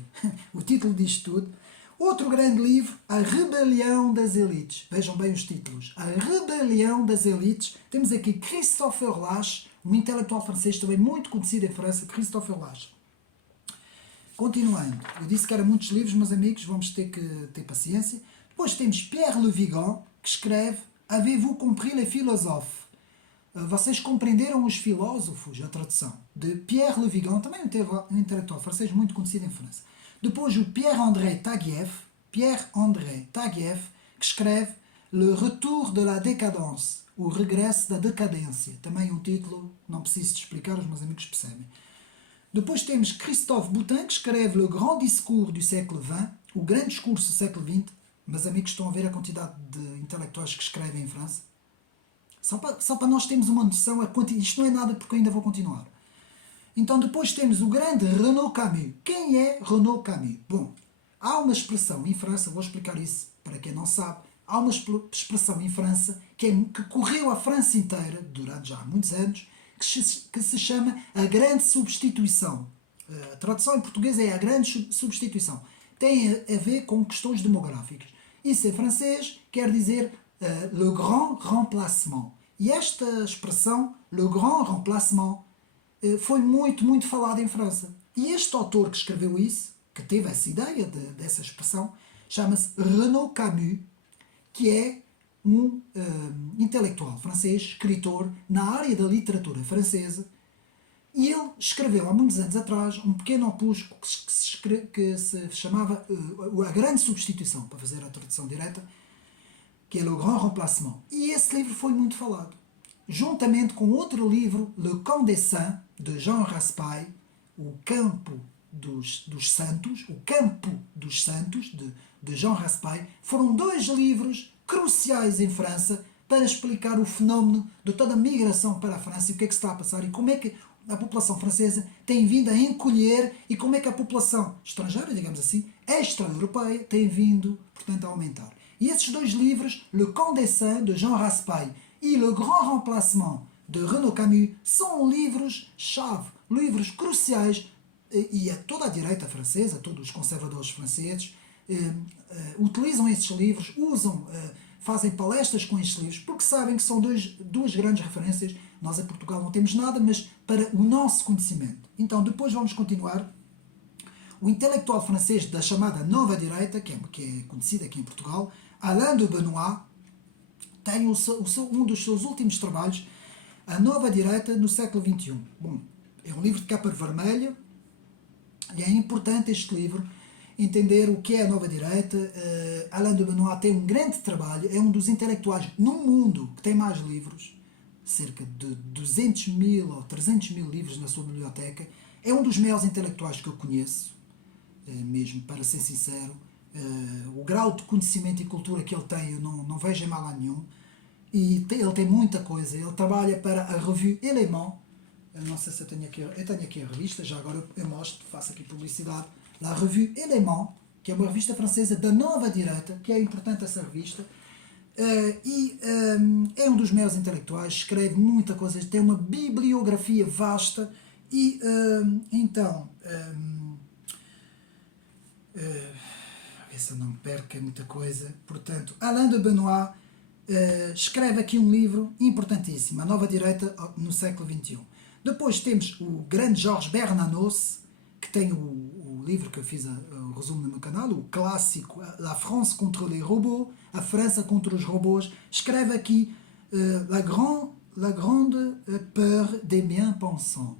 o título diz tudo. Outro grande livro, A Rebelião das Elites. Vejam bem os títulos. A Rebelião das Elites. Temos aqui Christopher Lasch, um intelectual francês também muito conhecido em França, Christopher Lasch. Continuando, eu disse que eram muitos livros, meus amigos, vamos ter que ter paciência. Depois temos Pierre Le Vigan, que escreve Avez-vous compris les philosophes? Vocês compreenderam os filósofos? A tradução de Pierre Le Vigan, também um intelectual francês muito conhecido em França. Depois o Pierre-André Taguieff, que escreve Le Retour de la Décadence, o regresso da decadência. Também um título, não preciso de explicar, os meus amigos percebem. Depois temos Christophe Boutin, que escreve Le Grand Discours du siècle XX, o grande discurso do século XX. Meus amigos estão a ver a quantidade de intelectuais que escrevem em França. Só para nós termos uma noção, isto não é nada porque eu ainda vou continuar. Então depois temos o grande Renaud Camus. Quem é Renaud Camus? Bom, há uma expressão em França, vou explicar isso para quem não sabe, há uma expressão em França que correu a França inteira, durante já muitos anos, que se chama a grande substituição. A tradução em português é a grande substituição. Tem a ver com questões demográficas. Isso em francês quer dizer le grand remplacement. E esta expressão, le grand remplacement, foi muito falada em França. E este autor que escreveu isso, que teve essa ideia dessa expressão, chama-se Renaud Camus, que é um intelectual francês, escritor na área da literatura francesa, e ele escreveu há muitos anos atrás um pequeno opúsculo que se chamava A Grande Substituição, para fazer a tradução direta, que é Le Grand Remplacement. E esse livro foi muito falado. Juntamente com outro livro, Le Camp des Saints, de Jean Raspail, o Campo dos Santos, de Jean Raspail, foram dois livros cruciais em França para explicar o fenómeno de toda a migração para a França e o que é que se está a passar e como é que a população francesa tem vindo a encolher e como é que a população estrangeira, digamos assim, extra-europeia, tem vindo, portanto, a aumentar. E esses dois livros, Le Camp des Saints, de Jean Raspail, e Le Grand Remplacement, de Renaud Camus, são livros-chave, livros cruciais, e a toda a direita francesa, todos os conservadores franceses, utilizam esses livros, fazem palestras com estes livros, porque sabem que são duas grandes referências. Nós em Portugal não temos nada, mas para o nosso conhecimento. Então, depois vamos continuar. O intelectual francês da chamada Nova Direita, que é conhecido aqui em Portugal, Alain de Benoist, tem um dos seus últimos trabalhos, A Nova Direita no século XXI. Bom, é um livro de capa vermelha, e é importante este livro entender o que é a Nova Direita. Alain de Benoist tem um grande trabalho, é um dos intelectuais no mundo que tem mais livros, cerca de 200 mil ou 300 mil livros na sua biblioteca. É um dos maiores intelectuais que eu conheço, mesmo, para ser sincero. O grau de conhecimento e cultura que ele tem, eu não vejo em mal nenhum. E ele tem muita coisa. Ele trabalha para a revue Élément. Eu não sei se eu tenho aqui a revista, já agora eu mostro, faço aqui publicidade. La revue Élément, que é uma revista francesa da Nova Direita, que é importante essa revista. É um dos maiores intelectuais, escreve muita coisa, tem uma bibliografia vasta. E então, A ver se eu não me perco, é muita coisa. Portanto, Alain de Benoit escreve aqui um livro importantíssimo, A Nova Direita no século XXI. Depois temos o grande Georges Bernanos, que tem o livro que eu fiz o resumo no meu canal, o clássico La France contre les robots, a França contra os robôs. Escreve aqui la grande peur des bien-pensants.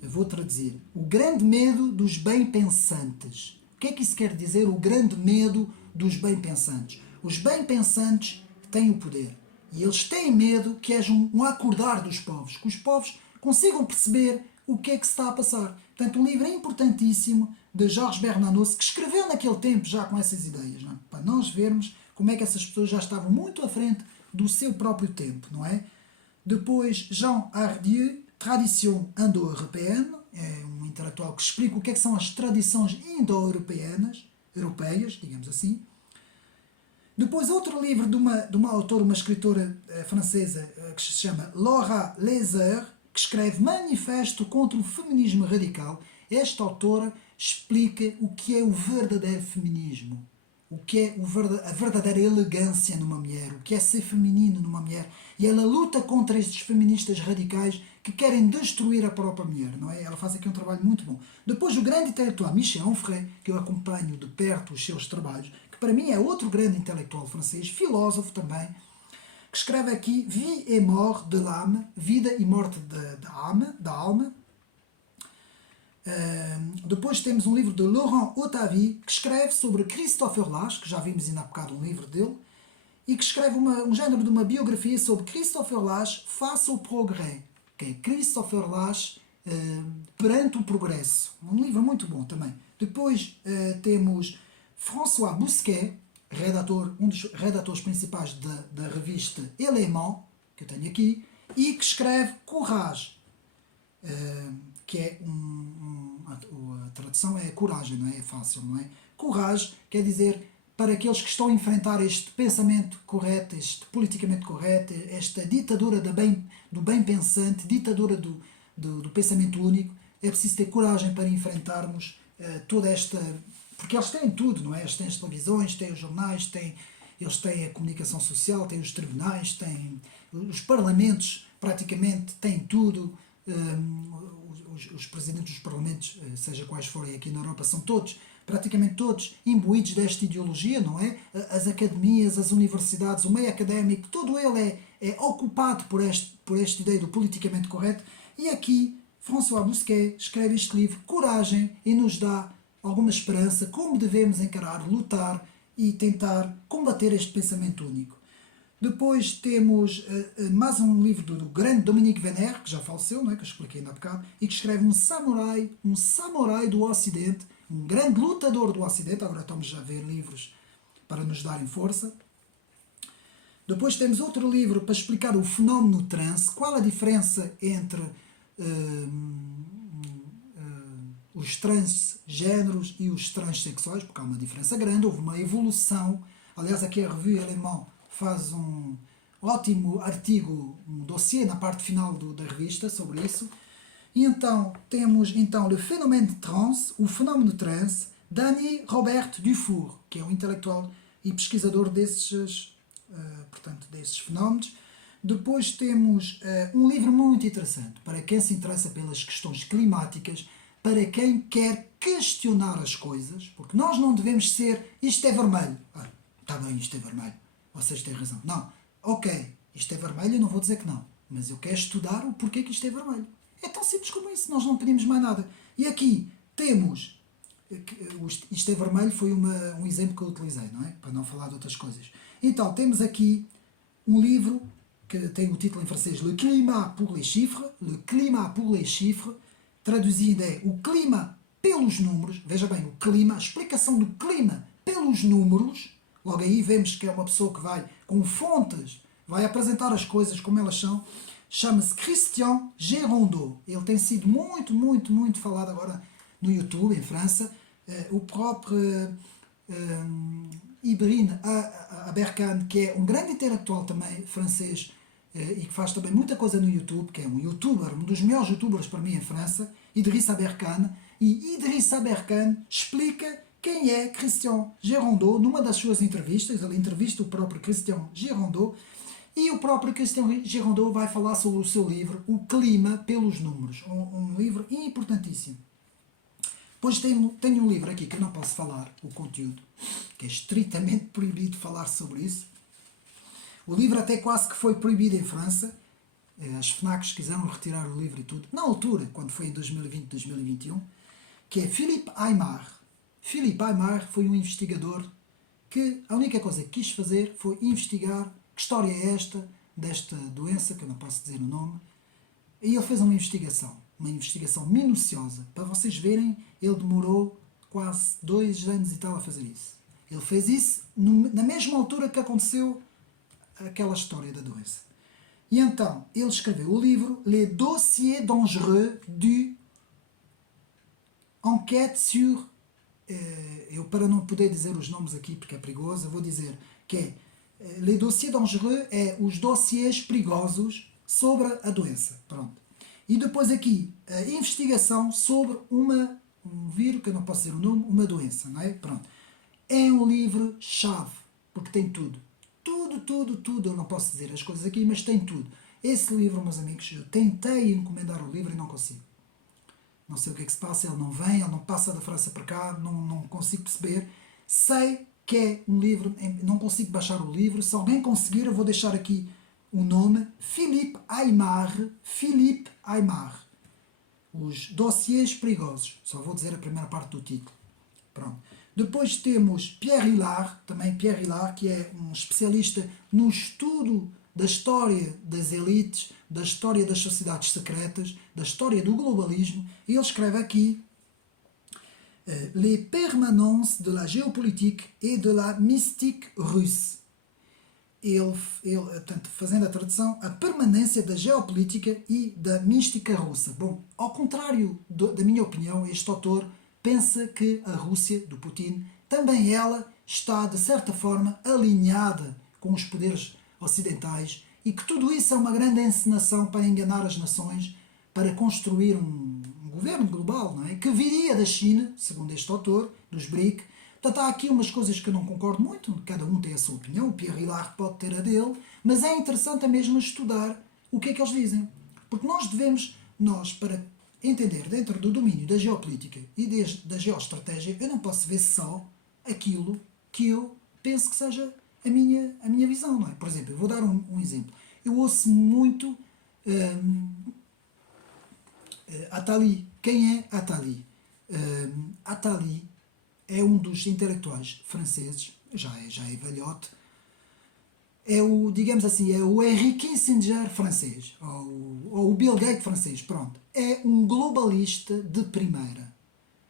Eu vou traduzir. O grande medo dos bem-pensantes. O que é que isso quer dizer? O grande medo dos bem-pensantes. Os bem-pensantes têm o poder. E eles têm medo que haja um acordar dos povos. Que os povos consigam perceber o que é que se está a passar. Portanto, um livro importantíssimo de Georges Bernanos, que escreveu naquele tempo já com essas ideias. Não é? Para nós vermos como é que essas pessoas já estavam muito à frente do seu próprio tempo. Não é? Depois, Jean Hardieu, Tradition indo-européenne, é um intelectual que explica o que é que são as tradições indo-europeianas, europeias, digamos assim. Depois, outro livro de uma autora, uma escritora francesa, que se chama Laura Lézer, que escreve Manifesto contra o Feminismo Radical. Esta autora explica o que é o verdadeiro feminismo, o que é a verdadeira elegância numa mulher, o que é ser feminino numa mulher. E ela luta contra estes feministas radicais que querem destruir a própria mulher. Não é? Ela faz aqui um trabalho muito bom. Depois, o grande intelectual Michel Onfray, que eu acompanho de perto os seus trabalhos, que para mim é outro grande intelectual francês, filósofo também, que escreve aqui Vie et mort de l'âme, Vida e Morte da Alma. Depois temos um livro de Laurent Ottavie, que escreve sobre Christopher Lasch, que já vimos ainda há bocado um livro dele, e que escreve um género de uma biografia sobre Christopher Lasch face ao progrès, que é Christopher Lasch perante o progresso. Um livro muito bom também. Depois temos François Bousquet, um dos redatores principais da revista Élément, que eu tenho aqui, e que escreve Courage, que é a tradução é coragem, não é fácil, não é? Courage quer dizer para aqueles que estão a enfrentar este pensamento correto, este politicamente correto, esta ditadura do bem pensante, ditadura do pensamento único. É preciso ter coragem para enfrentarmos toda esta... Porque eles têm tudo, não é? Eles têm as televisões, têm os jornais, eles têm a comunicação social, têm os tribunais, têm os parlamentos, praticamente têm tudo. Os presidentes dos parlamentos, seja quais forem aqui na Europa, são todos, praticamente todos, imbuídos desta ideologia, não é? As academias, as universidades, o meio académico, todo ele é ocupado por esta ideia do politicamente correto. E aqui, François Bousquet escreve este livro, Coragem, e nos dá alguma esperança como devemos encarar, lutar e tentar combater este pensamento único. Depois temos mais um livro do grande Dominique Venner, que já faleceu, não é? Que eu expliquei ainda há bocado, e que escreve um samurai do Ocidente, um grande lutador do Ocidente. Agora estamos a ver livros para nos darem força. Depois temos outro livro para explicar o fenómeno trans, qual a diferença entre os transgêneros e os transexuais, porque há uma diferença grande, houve uma evolução. Aliás, aqui a revista Alemão faz um ótimo artigo, um dossiê na parte final da revista sobre isso. E então temos o fenômeno trans, o fenómeno trans, Dany Robert Dufour, que é um intelectual e pesquisador desses fenómenos. Depois temos um livro muito interessante para quem se interessa pelas questões climáticas, para quem quer questionar as coisas, porque nós não devemos ser isto é vermelho. Está bem, isto é vermelho. Vocês têm razão. Não, ok, isto é vermelho, eu não vou dizer que não, mas eu quero estudar o porquê que isto é vermelho. É tão simples como isso, nós não pedimos mais nada. E aqui temos, isto é vermelho foi um exemplo que eu utilizei, não é? Para não falar de outras coisas. Então, temos aqui um livro que tem o título em francês Le climat pour les chiffres, traduzido é o clima pelos números. Veja bem, o clima, a explicação do clima pelos números. Logo aí vemos que é uma pessoa que vai com fontes, vai apresentar as coisas como elas são. Chama-se Christian Gérondeau. Ele tem sido muito falado agora no YouTube, em França. O próprio Ibrahim Aberkan, que é um grande intelectual também francês e que faz também muita coisa no YouTube, que é um youtuber, um dos melhores youtubers para mim em França, Idriss Aberkan. E Idriss Aberkan explica quem é Christian Girondeau. Numa das suas entrevistas, ele entrevista o próprio Christian Girondeau, e o próprio Christian Girondeau vai falar sobre o seu livro, O Clima pelos Números, um livro importantíssimo. Depois tenho um livro aqui que eu não posso falar o conteúdo, que é estritamente proibido falar sobre isso. O livro até quase que foi proibido em França. As FNACs quiseram retirar o livro e tudo, na altura, quando foi em 2020, 2021, que é Philippe Aymar. Philippe Aymar foi um investigador que a única coisa que quis fazer foi investigar que história é esta, desta doença, que eu não posso dizer o nome, e ele fez uma investigação minuciosa. Para vocês verem, ele demorou quase 2 anos e tal a fazer isso. Ele fez isso na mesma altura que aconteceu aquela história da doença. E então, ele escreveu o livro Les Dossiers Dangereux du Enquête sur... eu, para não poder dizer os nomes aqui, porque é perigoso, eu vou dizer que é Les Dossiers Dangereux, é os dossiês perigosos sobre a doença. Pronto. E depois aqui, a investigação sobre um vírus, que eu não posso dizer o nome, uma doença, não é? Pronto. É um livro-chave, porque tem tudo. Tudo. Eu não posso dizer as coisas aqui, mas tem tudo. Esse livro, meus amigos, eu tentei encomendar o livro e não consigo. Não sei o que é que se passa, ele não vem, ele não passa da França para cá, não consigo perceber. Sei que é um livro, não consigo baixar o livro. Se alguém conseguir, eu vou deixar aqui o nome, Philippe Aymar. Philippe Aymar. Os dossiês perigosos. Só vou dizer a primeira parte do título. Pronto. Depois temos Pierre Hillard, também Pierre Hillard, que é um especialista no estudo da história das elites, da história das sociedades secretas, da história do globalismo. E ele escreve aqui Les permanences de la géopolitique et de la mystique russe. Portanto, fazendo a tradução, a permanência da geopolítica e da mística russa. Bom, ao contrário da minha opinião, este autor pensa que a Rússia, do Putin, também ela está, de certa forma, alinhada com os poderes ocidentais e que tudo isso é uma grande encenação para enganar as nações, para construir um governo global, não é? Que viria da China, segundo este autor, dos BRIC. Portanto, há aqui umas coisas que eu não concordo muito, cada um tem a sua opinião, o Pierre Hillard pode ter a dele, mas é interessante mesmo estudar o que é que eles dizem. Porque nós, para entender dentro do domínio da geopolítica e da geoestratégia, eu não posso ver só aquilo que eu penso que seja a minha visão, não é? Por exemplo, eu vou dar um exemplo. Eu ouço muito Attali. Quem é Attali? Attali é um dos intelectuais franceses, já é velhote, é o, digamos assim, é o Henry Kissinger francês, ou o Bill Gates francês, pronto. É um globalista de primeira.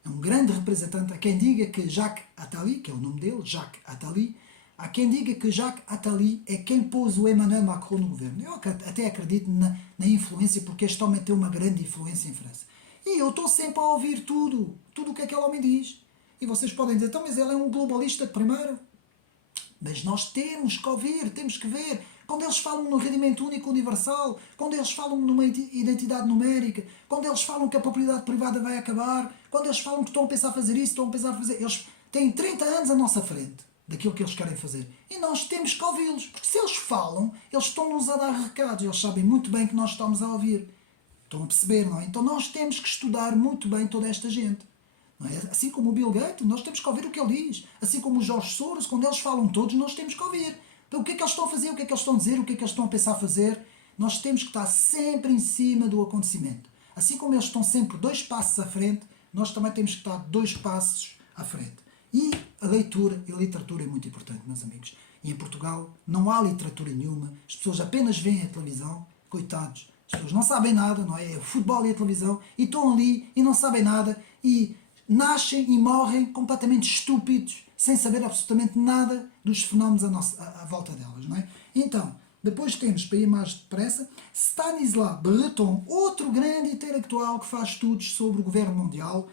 É um grande representante. Há quem diga que Jacques Attali, que é o nome dele, Jacques Attali, há quem diga que Jacques Attali é quem pôs o Emmanuel Macron no governo. Eu até acredito na influência, porque este homem tem uma grande influência em França. E eu estou sempre a ouvir tudo o que aquele homem diz. E vocês podem dizer, então, mas ele é um globalista de primeira. Mas nós temos que ouvir, temos que ver. Quando eles falam no rendimento único universal, quando eles falam numa identidade numérica, quando eles falam que a propriedade privada vai acabar, quando eles falam que estão a pensar fazer isso, estão a pensar fazer... Eles têm 30 anos à nossa frente daquilo que eles querem fazer. E nós temos que ouvi-los. Porque se eles falam, eles estão-nos a dar recados. Eles sabem muito bem que nós estamos a ouvir. Estão a perceber, não é? Então nós temos que estudar muito bem toda esta gente. Não é? Assim como o Bill Gates, nós temos que ouvir o que ele diz. Assim como o Jorge Soros, quando eles falam todos, nós temos que ouvir. Então, o que é que eles estão a fazer, o que é que eles estão a dizer, o que é que eles estão a pensar a fazer. Nós temos que estar sempre em cima do acontecimento. Assim como eles estão sempre 2 passos à frente, nós também temos que estar 2 passos à frente. E a leitura e a literatura é muito importante, meus amigos. E em Portugal não há literatura nenhuma, as pessoas apenas veem a televisão, coitados. As pessoas não sabem nada, não é? É o futebol e a televisão, e estão ali e não sabem nada, e nascem e morrem completamente estúpidos, sem saber absolutamente nada dos fenómenos à volta delas, não é? Então, depois temos, para ir mais depressa, Stanislas Breton, outro grande intelectual que faz estudos sobre o governo mundial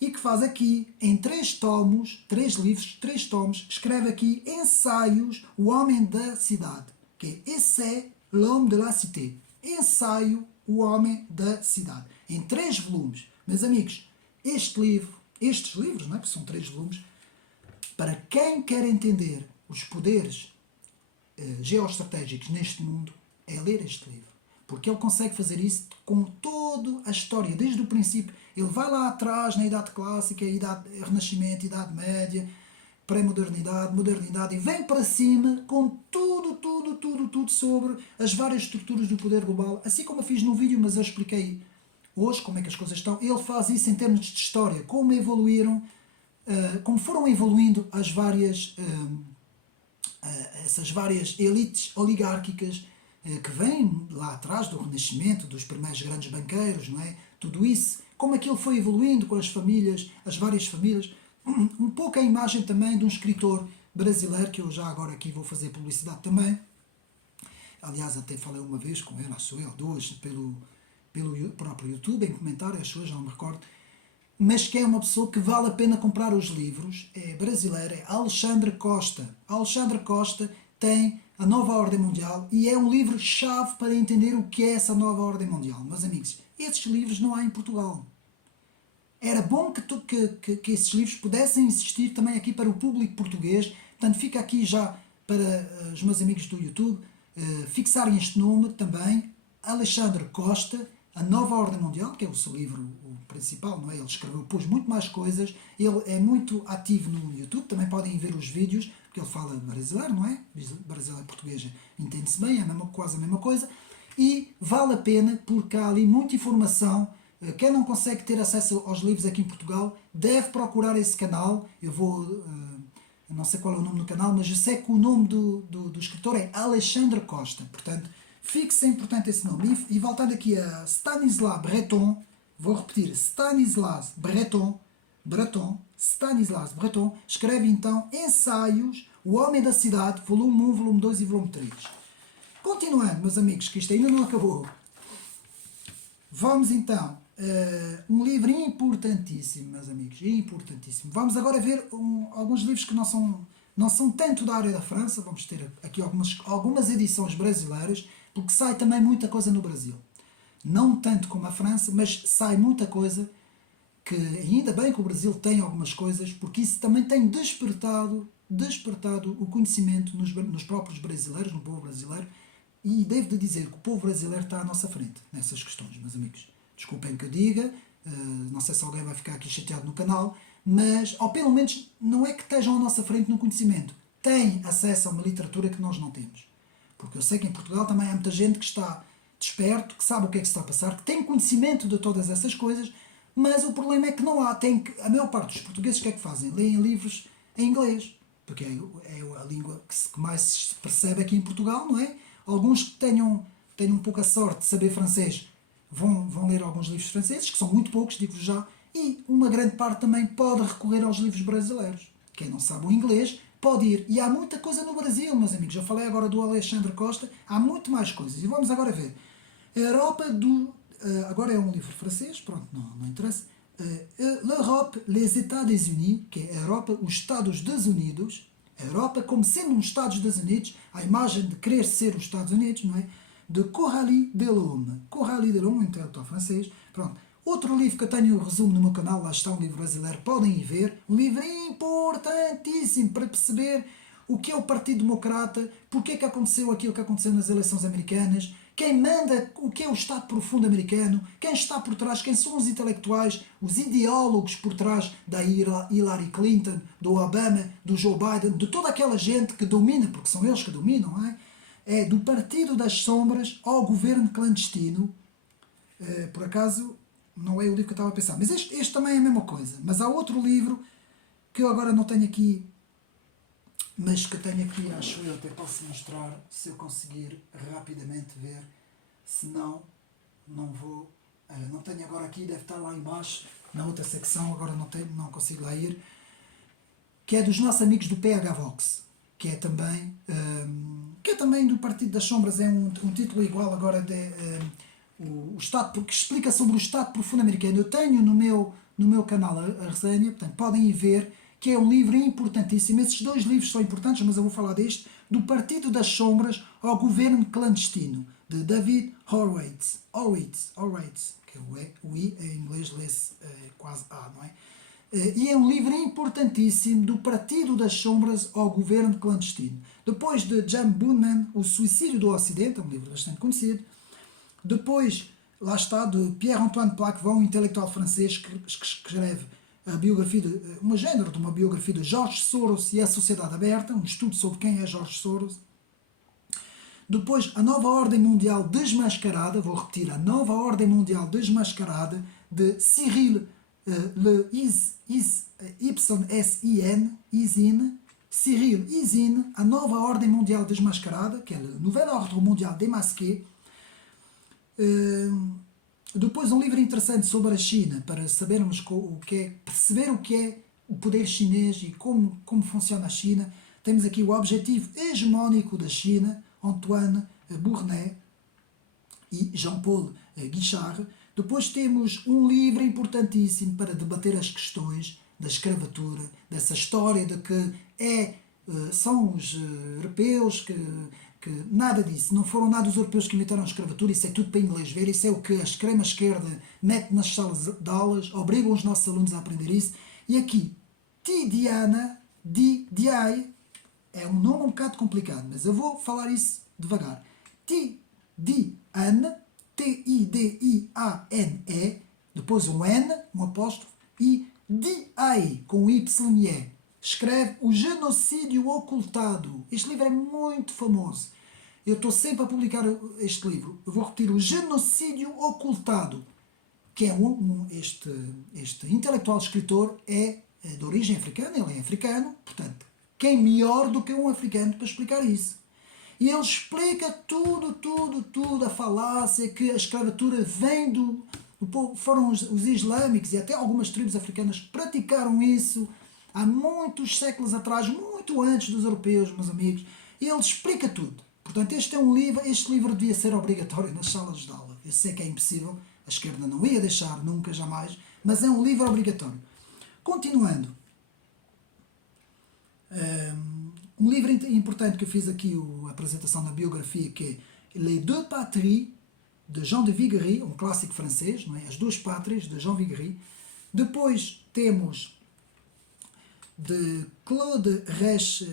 e que faz aqui, em 3 tomos, 3 livros, 3 tomos, escreve aqui Ensaios, o Homem da Cidade, que é Essai, l'homme de la cité. Ensaio, o Homem da Cidade, em 3 volumes. Meus amigos, este livro estes livros, não é? Porque são 3 volumes, para quem quer entender os poderes geoestratégicos neste mundo, é ler este livro. Porque ele consegue fazer isso com toda a história, desde o princípio. Ele vai lá atrás, na Idade Clássica, Idade Renascimento, Idade Média, pré-modernidade, modernidade, e vem para cima com tudo sobre as várias estruturas do poder global, assim como eu fiz no vídeo, mas eu expliquei hoje como é que as coisas estão. Ele faz isso em termos de história, como evoluíram, como foram evoluindo as várias, essas várias elites oligárquicas que vêm lá atrás do Renascimento, dos primeiros grandes banqueiros, não é? Tudo isso, como aquilo foi evoluindo com as famílias, as várias famílias. Um pouco a imagem também de um escritor brasileiro, que eu já agora aqui vou fazer publicidade também. Aliás, até falei uma vez com ele, acho eu, 2, pelo próprio YouTube, em comentário, acho eu, já não me recordo. Mas que é uma pessoa que vale a pena comprar os livros, é brasileiro, é Alexandre Costa. Alexandre Costa tem A Nova Ordem Mundial e é um livro-chave para entender o que é essa Nova Ordem Mundial. Meus amigos, esses livros não há em Portugal. Era bom que esses livros pudessem existir também aqui para o público português. Portanto, fica aqui já para os meus amigos do YouTube fixarem este nome também. Alexandre Costa, A Nova Ordem Mundial, que é o seu livro o principal, não é? Ele escreveu, pôs muito mais coisas. Ele é muito ativo no YouTube, também podem ver os vídeos, porque ele fala brasileiro, não é? Brasileiro e português entende-se bem, é quase a mesma coisa. E vale a pena, porque há ali muita informação. Quem não consegue ter acesso aos livros aqui em Portugal deve procurar esse canal. Eu vou, não sei qual é o nome do canal, mas eu sei que o nome do escritor é Alexandre Costa. Portanto, fixe importante esse nome. E voltando aqui a Stanislas Breton, vou repetir, Stanislas Breton, escreve então Ensaios, O Homem da Cidade, volume 1, volume 2 e volume 3. Continuando, meus amigos, que isto ainda não acabou. Vamos então, um livro importantíssimo, meus amigos, importantíssimo. Vamos agora ver alguns livros que não são tanto da área da França, vamos ter aqui algumas edições brasileiras, porque sai também muita coisa no Brasil. Não tanto como a França, mas sai muita coisa, que ainda bem que o Brasil tem algumas coisas, porque isso também tem despertado o conhecimento nos próprios brasileiros, no povo brasileiro, e devo de dizer que o povo brasileiro está à nossa frente nessas questões, meus amigos. Desculpem que eu diga, não sei se alguém vai ficar aqui chateado no canal, mas, ou pelo menos, não é que estejam à nossa frente no conhecimento. Têm acesso a uma literatura que nós não temos. Porque eu sei que em Portugal também há muita gente que está desperto, que sabe o que é que se está a passar, que tem conhecimento de todas essas coisas, mas o problema é que não há. A maior parte dos portugueses o que é que fazem? Leem livros em inglês, porque é a língua que mais se percebe aqui em Portugal, não é? Alguns que tenham um pouco a sorte de saber francês vão ler alguns livros franceses, que são muito poucos, digo-vos já, e uma grande parte também pode recorrer aos livros brasileiros. Quem não sabe o inglês pode ir. E há muita coisa no Brasil, meus amigos. Já falei agora do Alexandre Costa, há muito mais coisas. E vamos agora ver. A Europa agora é um livro francês, pronto, não interessa. L'Europe, les États-Unis, que é a Europa, os Estados Unidos. A Europa como sendo uns Estados Unidos, a imagem de querer ser os Estados Unidos, não é? De Coralie Delhomme. Coralie Delhomme, um intelectual francês. Pronto. Outro livro que eu tenho o resumo no meu canal, lá está um livro brasileiro, podem ir ver. Um livro importantíssimo para perceber o que é o Partido Democrata, porque é que aconteceu aquilo que aconteceu nas eleições americanas, quem manda, o que é o Estado profundo americano, quem está por trás, quem são os intelectuais, os ideólogos por trás da Hillary Clinton, do Obama, do Joe Biden, de toda aquela gente que domina, porque são eles que dominam, não é? É do Partido das Sombras ao Governo Clandestino. Por acaso, não é o livro que eu estava a pensar, mas este também é a mesma coisa. Mas há outro livro que eu agora não tenho aqui, mas que tenho aqui, acho eu, até posso mostrar, se eu conseguir rapidamente ver, senão não vou, não tenho agora aqui, deve estar lá embaixo, na outra secção, agora não consigo lá ir, que é dos nossos amigos do PH Vox, que é também do Partido das Sombras, é um título igual agora o Estado, porque explica sobre o Estado profundo americano. Eu tenho no meu canal a resenha, portanto podem ir ver, que é um livro importantíssimo. Esses dois livros são importantes, mas eu vou falar deste, do Partido das Sombras ao Governo Clandestino, de David Horowitz, que o I em inglês lê-se quase A, não é? E é um livro importantíssimo do Partido das Sombras ao Governo Clandestino. Depois de Jan Bunman, O Suicídio do Ocidente, é um livro bastante conhecido. Depois, lá está, de Pierre-Antoine Plaquevent, um intelectual francês que escreve a biografia, uma género de uma biografia de George Soros e a Sociedade Aberta, um estudo sobre quem é George Soros. Depois, A Nova Ordem Mundial Desmascarada, vou repetir, A Nova Ordem Mundial Desmascarada, de Cyril Ysin, Cyril Ysin, A Nova Ordem Mundial Desmascarada, que é a Nouvelle Ordre Mondial Démasqué. Depois um livro interessante sobre a China, para sabermos perceber o que é o poder chinês e como funciona a China. Temos aqui o Objetivo Hegemónico da China, Antoine Bournet e Jean-Paul Guichard. Depois temos um livro importantíssimo para debater as questões da escravatura, dessa história de que são os europeus que nada disso, não foram nada os europeus que inventaram a escravatura, isso é tudo para inglês ver, isso é o que a extrema-esquerda mete nas salas de aulas, obrigam os nossos alunos a aprender isso. E aqui, Tidiane Diaye, é um nome um bocado complicado, mas eu vou falar isso devagar. Tidiane, Tidiane, depois um N, um apóstrofo, e Diaye, com Y-E. Escreve O Genocídio Ocultado. Este livro é muito famoso. Eu estou sempre a publicar este livro. Eu vou repetir: O Genocídio Ocultado, que é este intelectual escritor é de origem africana, ele é africano, portanto, quem melhor do que um africano para explicar isso? E ele explica tudo, a falácia que a escravatura vem foram os islâmicos e até algumas tribos africanas que praticaram isso há muitos séculos atrás, muito antes dos europeus, meus amigos. E ele explica tudo. Portanto, este livro devia ser obrigatório nas salas de aula. Eu sei que é impossível, a esquerda não ia deixar nunca, jamais, mas é um livro obrigatório. Continuando. Um livro importante que eu fiz aqui, a apresentação da biografia, que é Les Deux Patries, de Jean de Viguerie, um clássico francês, não é? As Duas Pátrias, de Jean Viguerie. Depois temos de Claude Reche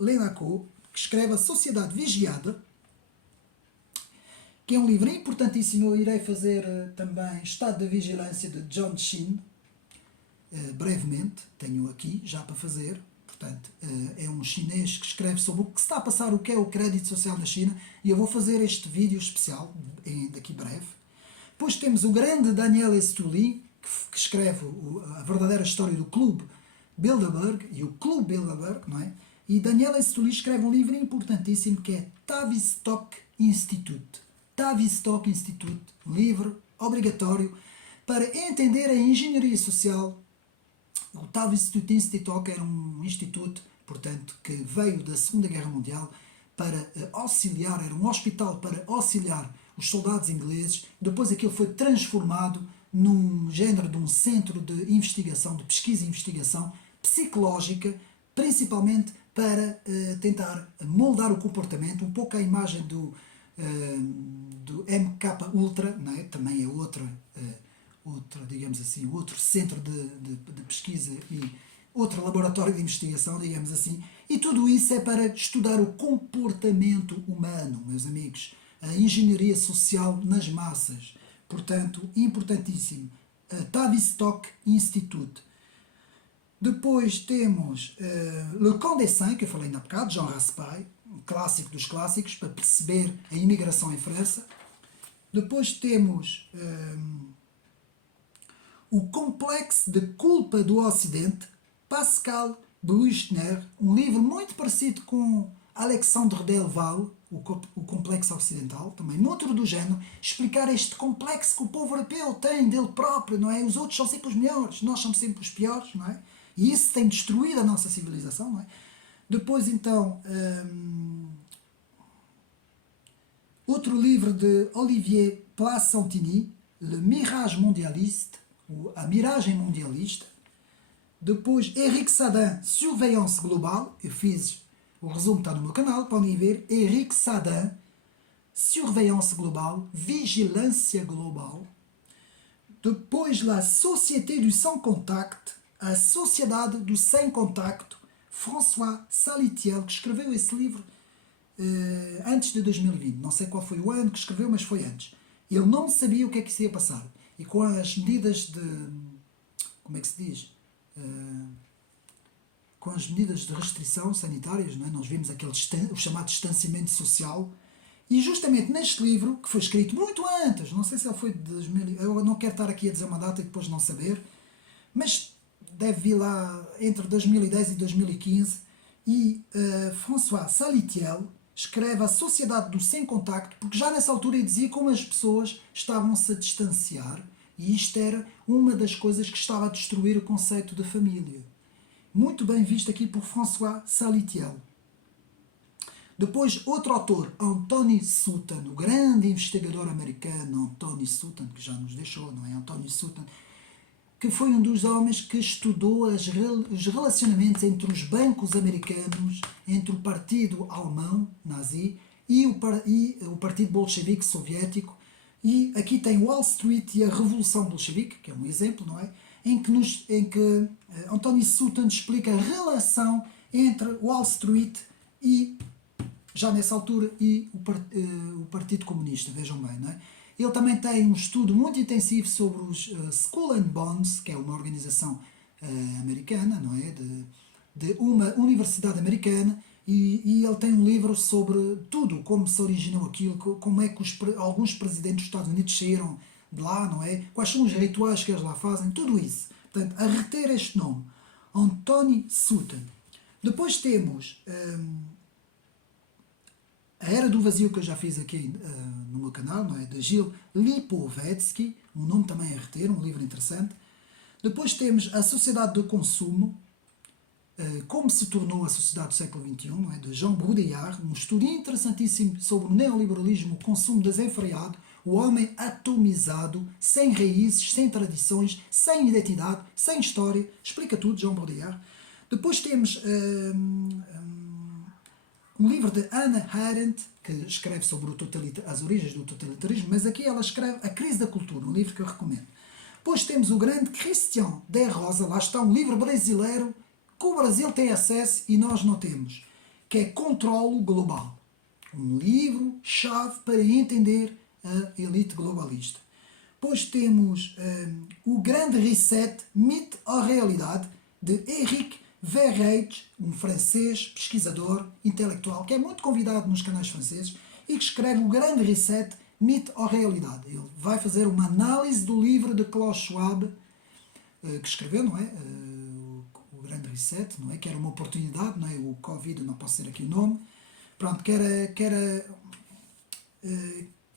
Lenaco, que escreve A Sociedade Vigiada, que é um livro importantíssimo. Eu irei fazer também Estado da Vigilância, de John Sheen, brevemente, tenho aqui já para fazer. Portanto, é um chinês que escreve sobre o que se está a passar, o que é o crédito social na China, e eu vou fazer este vídeo especial daqui breve. Depois temos o grande Daniel Estulin, que escreve a verdadeira história do Clube Bilderberg e o Clube Bilderberg, não é? E Daniel Estulin escreve um livro importantíssimo que é Tavistock Institute. Tavistock Institute, um livro obrigatório para entender a engenharia social. O Tavistock Institute era um instituto, portanto, que veio da Segunda Guerra Mundial para auxiliar, era um hospital para auxiliar os soldados ingleses. Depois aquilo foi transformado num género de um centro de investigação, de pesquisa e investigação psicológica, principalmente para tentar moldar o comportamento, um pouco a imagem do MK Ultra, não é? Também é outro, digamos assim, outro centro de pesquisa e outro laboratório de investigação, digamos assim, e tudo isso é para estudar o comportamento humano, meus amigos, a engenharia social nas massas. Portanto, importantíssimo. Tavistock Institute. Depois temos Le Camp des Cinq, que eu falei ainda há bocado, Jean Raspail, um clássico dos clássicos, para perceber a imigração em França. Depois temos O Complexo de Culpa do Ocidente, Pascal Breuschner, um livro muito parecido com Alexandre Delval, o Complexo Ocidental, também muito do género, explicar este complexo que o povo europeu tem dele próprio, não é? Os outros são sempre os melhores, nós somos sempre os piores, não é? E isso tem destruído a nossa civilização, não é? Depois, então, outro livro de Olivier Place-Santini, Le Mirage Mondialiste, A Miragem Mundialista. Depois, Eric Sadin, Surveillance Global, eu fiz, o resumo está no meu canal, podem ver, Eric Sadin, Surveillance Global, Vigilância Global. Depois, La Société du Sans Contact, a Sociedade do Sem Contacto, François Salitiel, que escreveu esse livro antes de 2020. Não sei qual foi o ano que escreveu, mas foi antes. Ele não sabia o que é que se ia passar. E com as medidas de... Como é que se diz? Com as medidas de restrição sanitárias, não é? Nós vimos o chamado distanciamento social. E justamente neste livro, que foi escrito muito antes, não sei se ele foi de 2000... Eu não quero estar aqui a dizer uma data e depois não saber, mas deve vir lá entre 2010 e 2015, e François Salitiel escreve A Sociedade do Sem Contacto, porque já nessa altura ele dizia como as pessoas estavam-se a distanciar, e isto era uma das coisas que estava a destruir o conceito de família. Muito bem visto aqui por François Salitiel. Depois, outro autor, Anthony Sutton, o grande investigador americano Anthony Sutton, que já nos deixou, não é? Anthony Sutton, que foi um dos homens que estudou os relacionamentos entre os bancos americanos, entre o partido alemão, nazi, e o partido bolchevique soviético. E aqui tem Wall Street e a Revolução Bolchevique, que é um exemplo, não é? Em que Anthony Sutton explica a relação entre Wall Street e, já nessa altura, e o Partido Comunista, vejam bem, não é? Ele também tem um estudo muito intensivo sobre os Skull and Bones, que é uma organização americana, não é? De uma universidade americana, e ele tem um livro sobre tudo, como se originou aquilo, como é que alguns presidentes dos Estados Unidos saíram de lá, não é? Quais são os rituais que eles lá fazem, tudo isso. Portanto, a reter este nome, Anthony Sutton. Depois temos A Era do Vazio, que eu já fiz aqui no meu canal, não é? De Gilles Lipovetsky, um nome também a reter, um livro interessante. Depois temos A Sociedade do Consumo, como se tornou a sociedade do século XXI, não é? De Jean Baudrillard, um estudo interessantíssimo sobre o neoliberalismo, o consumo desenfreado, o homem atomizado, sem raízes, sem tradições, sem identidade, sem história, explica tudo, Jean Baudrillard. Depois temos um livro de Hannah Arendt, que escreve sobre as origens do totalitarismo, mas aqui ela escreve A Crise da Cultura, um livro que eu recomendo. Depois temos o grande Christian de Rosa, lá está um livro brasileiro que o Brasil tem acesso e nós não temos, que é Controlo Global. Um livro-chave para entender a elite globalista. Depois temos O Grande Reset, Mito ou Realidade, de Éric Verreide, um francês, pesquisador, intelectual, que é muito convidado nos canais franceses e que escreve O Grande Reset, Mito ou Realidade. Ele vai fazer uma análise do livro de Klaus Schwab, que escreveu, não é? O Grande Reset, não é? Que era uma oportunidade, não é? O Covid, não posso ser aqui o nome. Pronto,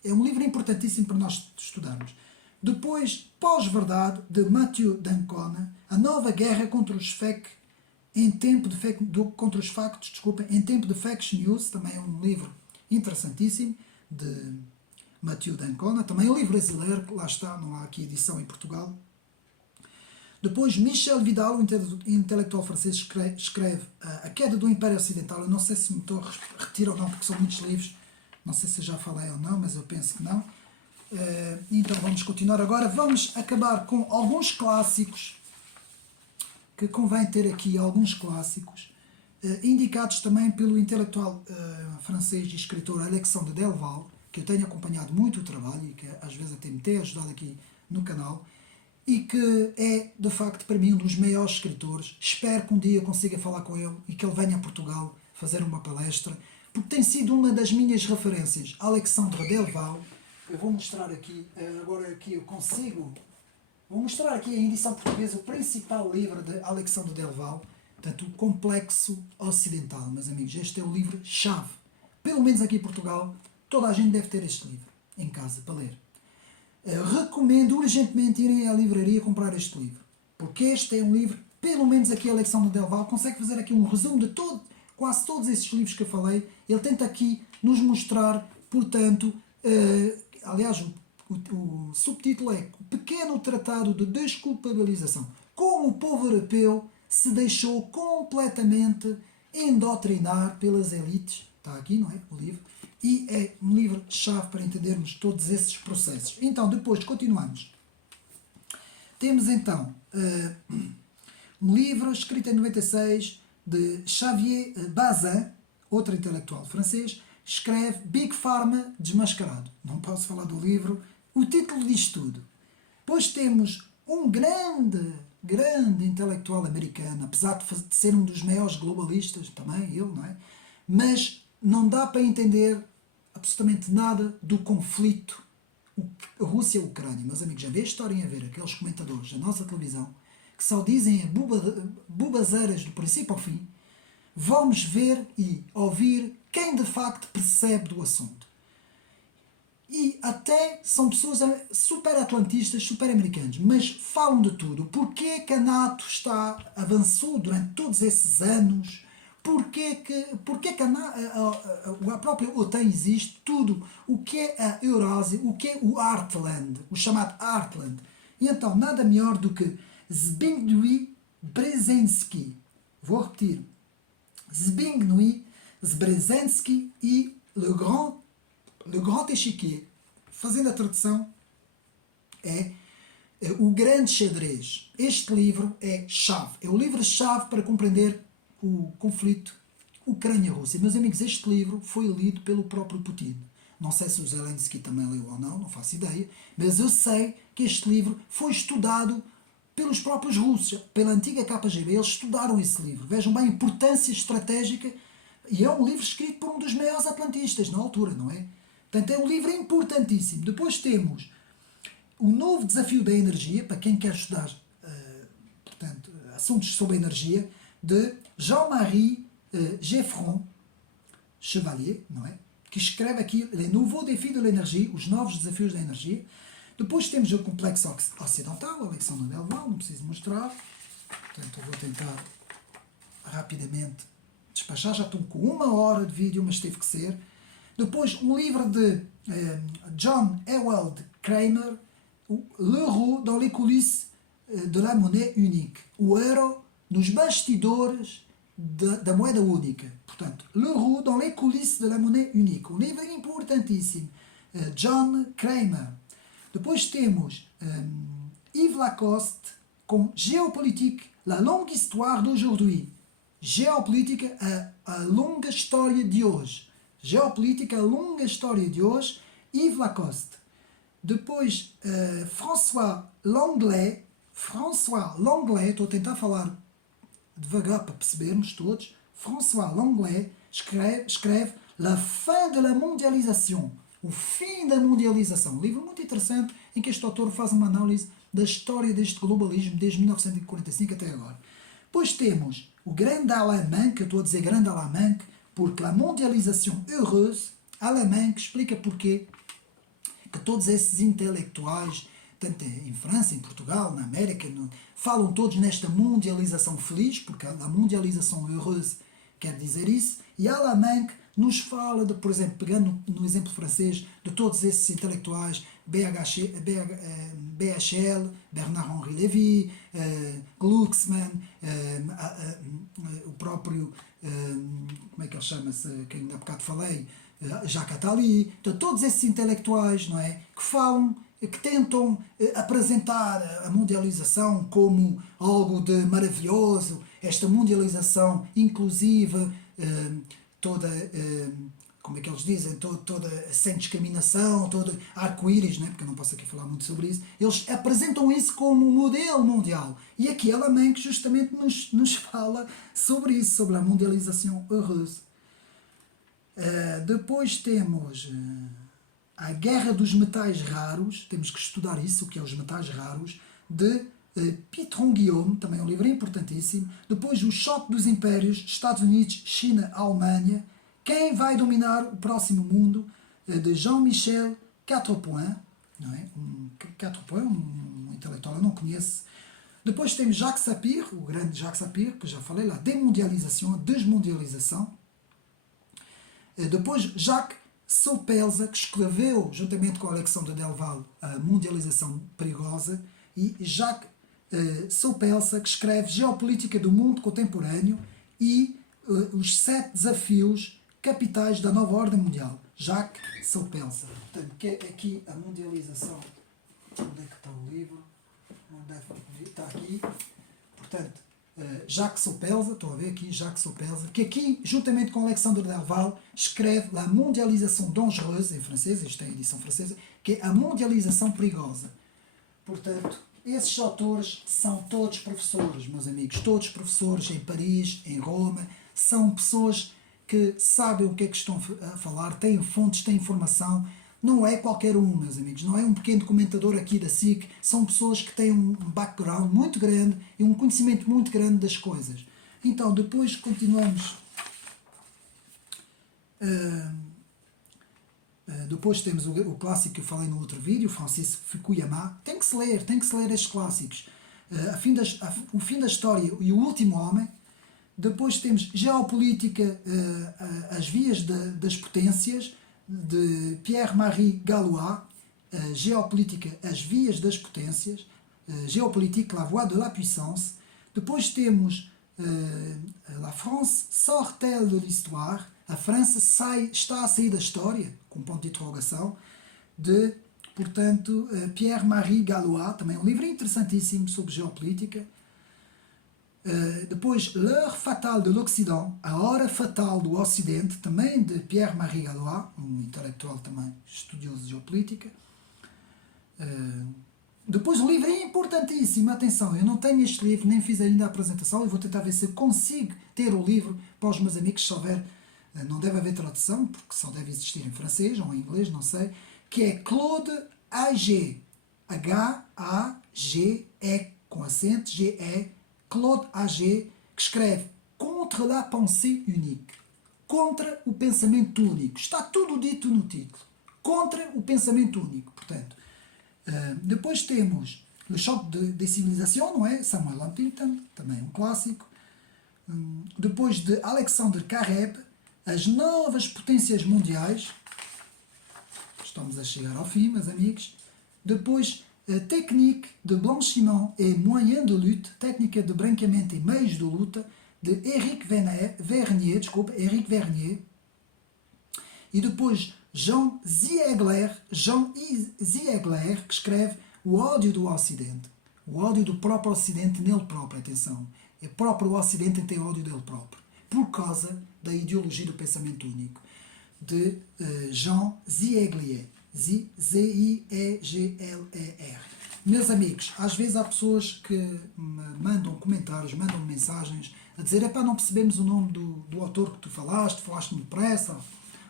é um livro importantíssimo para nós estudarmos. Depois, Pós-Verdade, de Matthew d'Ancona, A Nova Guerra contra os factos, em tempo de fake news, também é um livro interessantíssimo, de Matthew d'Ancona, também é um livro brasileiro, que lá está, não há aqui edição em Portugal. Depois, Michel Vidal, um intelectual francês, escreve A Queda do Império Ocidental. Eu não sei se me estou a retirar ou não, porque são muitos livros, não sei se eu já falei ou não, mas eu penso que não. Então vamos continuar agora. Vamos acabar com alguns clássicos, que convém ter aqui alguns clássicos, indicados também pelo intelectual francês e escritor Alexandre Delval, que eu tenho acompanhado muito o trabalho e que às vezes até me tem ajudado aqui no canal, e que é, de facto, para mim, um dos maiores escritores. Espero que um dia consiga falar com ele e que ele venha a Portugal fazer uma palestra, porque tem sido uma das minhas referências. Alexandre Delval. Eu vou mostrar aqui, agora aqui eu consigo... Vou mostrar aqui em edição portuguesa o principal livro de Alexandre Delval, portanto, O Complexo Ocidental. Meus amigos, este é o livro-chave. Pelo menos aqui em Portugal, toda a gente deve ter este livro em casa para ler. Recomendo urgentemente irem à livraria comprar este livro, porque este é um livro, pelo menos aqui Alexandre Delval consegue fazer aqui um resumo de quase todos esses livros que eu falei. Ele tenta aqui nos mostrar, portanto, aliás, o subtítulo é O Pequeno Tratado de Desculpabilização. Como o povo europeu se deixou completamente endotrinar pelas elites. Está aqui, não é? O livro. E é um livro-chave para entendermos todos esses processos. Então, depois continuamos. Temos então um livro escrito em 96 de Xavier Bazin, outro intelectual francês, escreve Big Pharma Desmascarado. Não posso falar do livro. O título diz tudo. Depois temos um grande intelectual americano, apesar de ser um dos maiores globalistas, também ele, não é? Mas não dá para entender absolutamente nada do conflito Rússia-Ucrânia. Meus amigos, já vê a história em a ver aqueles comentadores da nossa televisão que só dizem bobazeiras do princípio ao fim. Vamos ver e ouvir quem de facto percebe do assunto. E até são pessoas super atlantistas, super americanos, mas falam de tudo. Porquê que a NATO avançou durante todos esses anos? Porquê que a própria OTAN existe? Tudo. O que é a Eurásia? O que é o Heartland? O chamado Heartland. E então, nada melhor do que Zbigniew Brzezinski. Vou repetir. Zbigniew Brzezinski e Le Grand Échiquier, fazendo a tradução, é o grande xadrez. Este livro é chave. É o livro-chave para compreender o conflito Ucrânia-Rússia. Meus amigos, este livro foi lido pelo próprio Putin. Não sei se o Zelensky também leu ou não faço ideia, mas eu sei que este livro foi estudado pelos próprios russos, pela antiga KGB. Eles estudaram esse livro. Vejam bem a importância estratégica, e é um livro escrito por um dos maiores atlantistas na altura, não é? Portanto, é um livro importantíssimo. Depois temos o novo desafio da energia, para quem quer estudar portanto, assuntos sobre a energia, de Jean-Marie Geoffroy Chevalier, não é? Que escreve aqui Les Nouveaux Défis de l'Énergie, os novos desafios da energia. Depois temos o Complexo Ocidental, Alexandre Delval, não preciso mostrar. Portanto, eu vou tentar rapidamente despachar. Já estou com 1 hora de vídeo, mas teve que ser. Depois, um livro de John Ewald Kramer, L'Euro dans les coulisses de la monnaie unique. O euro nos bastidores da moeda única. Portanto, L'Euro dans les coulisses de la monnaie unique. Um livro importantíssimo. John Kramer. Depois temos Yves Lacoste com Géopolitique, la longue histoire d'aujourd'hui. Geopolítica, a longa história de hoje. Geopolítica, a longa história de hoje. Yves Lacoste. Depois, François Langlais, estou a tentar falar devagar para percebermos todos. François Langlais escreve La fin de la mondialisation, o fim da mundialização. Um livro muito interessante em que este autor faz uma análise da história deste globalismo desde 1945 até agora. Depois temos o grande Alain Menck, que eu estou a dizer grande Alain Menck, porque La mondialisation heureuse, Alain Menck explica porquê que todos esses intelectuais, tanto em França, em Portugal, na América, falam todos nesta mundialização feliz, porque a mundialização heureuse quer dizer isso, e Alain Menck nos fala, de, por exemplo, pegando no exemplo francês, de todos esses intelectuais, BHL, Bernard-Henri Lévy, Glucksmann, o próprio, como é que ele chama-se, que ainda há bocado falei, Jacques Attali, então, todos esses intelectuais, não é, que falam, que tentam apresentar a mundialização como algo de maravilhoso, esta mundialização inclusiva, toda, como é que eles dizem, toda sem discriminação, todo arco-íris, né? Porque eu não posso aqui falar muito sobre isso. Eles apresentam isso como um modelo mundial. E aqui Alain Menck justamente nos fala sobre isso, sobre a mundialização heureuse. Depois temos a Guerra dos Metais Raros, temos que estudar isso, o que é os metais raros, de Pitron Guillaume, também é um livro importantíssimo. Depois o Choque dos Impérios, Estados Unidos, China, Alemanha. Quem vai dominar o próximo mundo, de Jean-Michel Quatrepoint, não é? Quatrepoint, um intelectual, eu não conheço. Depois temos Jacques Sapir, o grande Jacques Sapir, que já falei lá, demundialização, desmundialização. Depois Jacques Soupelza, que escreveu, juntamente com Alexandre Delval, a Mundialização Perigosa, e Jacques Soupelza, que escreve Geopolítica do Mundo Contemporâneo e os 7 desafios capitais da nova ordem mundial. Jacques Soupelza. Portanto, que é aqui a mundialização. Onde é que está o livro? está aqui, portanto, Jacques Opelza, estão a ver aqui, Jacques Opelza, que aqui, juntamente com Alexandre Delval, escreve La mondialisation dangereuse, em francês, isto é a edição francesa, que é a mondialização perigosa. Portanto, esses autores são todos professores, meus amigos, todos professores em Paris, em Roma, são pessoas que sabem o que é que estão a falar, têm fontes, têm informação. Não é qualquer um, meus amigos, não é um pequeno comentador aqui da SIC, são pessoas que têm um background muito grande e um conhecimento muito grande das coisas. Então, depois continuamos. Depois temos o clássico que eu falei no outro vídeo, Francis Fukuyama. Tem que se ler estes clássicos. O fim da história e o último homem. Depois temos Geopolítica, as vias das potências, de Pierre-Marie Gallois, Géopolitique, as vias das potências, Géopolitique, la voie de la puissance. Depois temos La France sort-elle de l'histoire, a França está a sair da história, com ponto de interrogação, de, portanto, Pierre-Marie Gallois, também um livro interessantíssimo sobre geopolítica. Depois, L'heure fatale de l'Occident, a hora fatal do Ocidente, também de Pierre-Marie Gallois, um intelectual também estudioso de geopolítica. Depois, um livro importantíssimo, atenção, eu não tenho este livro, nem fiz ainda a apresentação, eu vou tentar ver se eu consigo ter o livro para os meus amigos, se houver, não deve haver tradução, porque só deve existir em francês ou em inglês, não sei, que é Claude Ager, H-A-G-E, com acento, G-E, Claude Ager, que escreve Contre la pensée unique, contra o pensamento único. Está tudo dito no título. Contra o pensamento único, portanto. Depois temos Le Choc des Civilisations, não é? Samuel Huntington, também um clássico. Depois de Alexandre Carrère, As Novas Potências Mundiais. Estamos a chegar ao fim, meus amigos. Depois, Technique de Blanchiment et Moyens de Lutte, Técnica de Branqueamento e Meios de Luta, de Éric Vernier. E depois, Jean Ziegler, que escreve O ódio do Ocidente. O ódio do próprio Ocidente nele próprio, atenção. É o próprio Ocidente tem ódio dele próprio. Por causa da ideologia do pensamento único. De Jean Ziegler. Z-I-E-G-L-E-R. Meus amigos, às vezes há pessoas que me mandam comentários, mandam mensagens a dizer: epá, não percebemos o nome do autor que tu falaste muito depressa,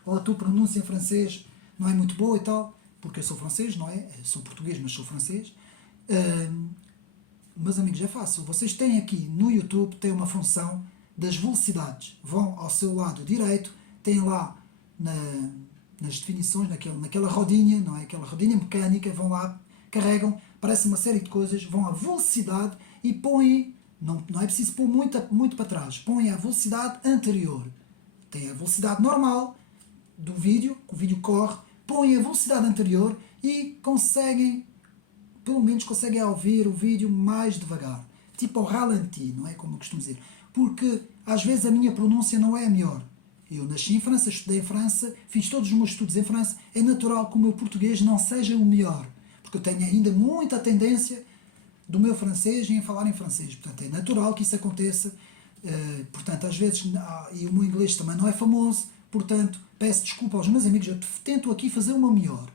ou a tua pronúncia em francês não é muito boa e tal, porque eu sou francês, não é? Eu sou português, mas sou francês. Meus amigos, é fácil. Vocês têm aqui no YouTube, tem uma função das velocidades. Vão ao seu lado direito, têm lá nas definições, naquela rodinha, não é? Aquela rodinha mecânica, vão lá, carregam, parece uma série de coisas, vão à velocidade e põem, não é preciso pôr muito para trás, põem a velocidade anterior. Tem a velocidade normal do vídeo, que o vídeo corre, põem a velocidade anterior e pelo menos conseguem ouvir o vídeo mais devagar. Tipo ao ralenti, não é? Como eu costumo dizer. Porque às vezes a minha pronúncia não é a melhor. Eu nasci em França, estudei em França, fiz todos os meus estudos em França. É natural que o meu português não seja o melhor, porque eu tenho ainda muita tendência do meu francês em falar em francês. Portanto, é natural que isso aconteça. Portanto, às vezes, e o meu inglês também não é famoso, portanto, peço desculpa aos meus amigos, eu tento aqui fazer o meu melhor.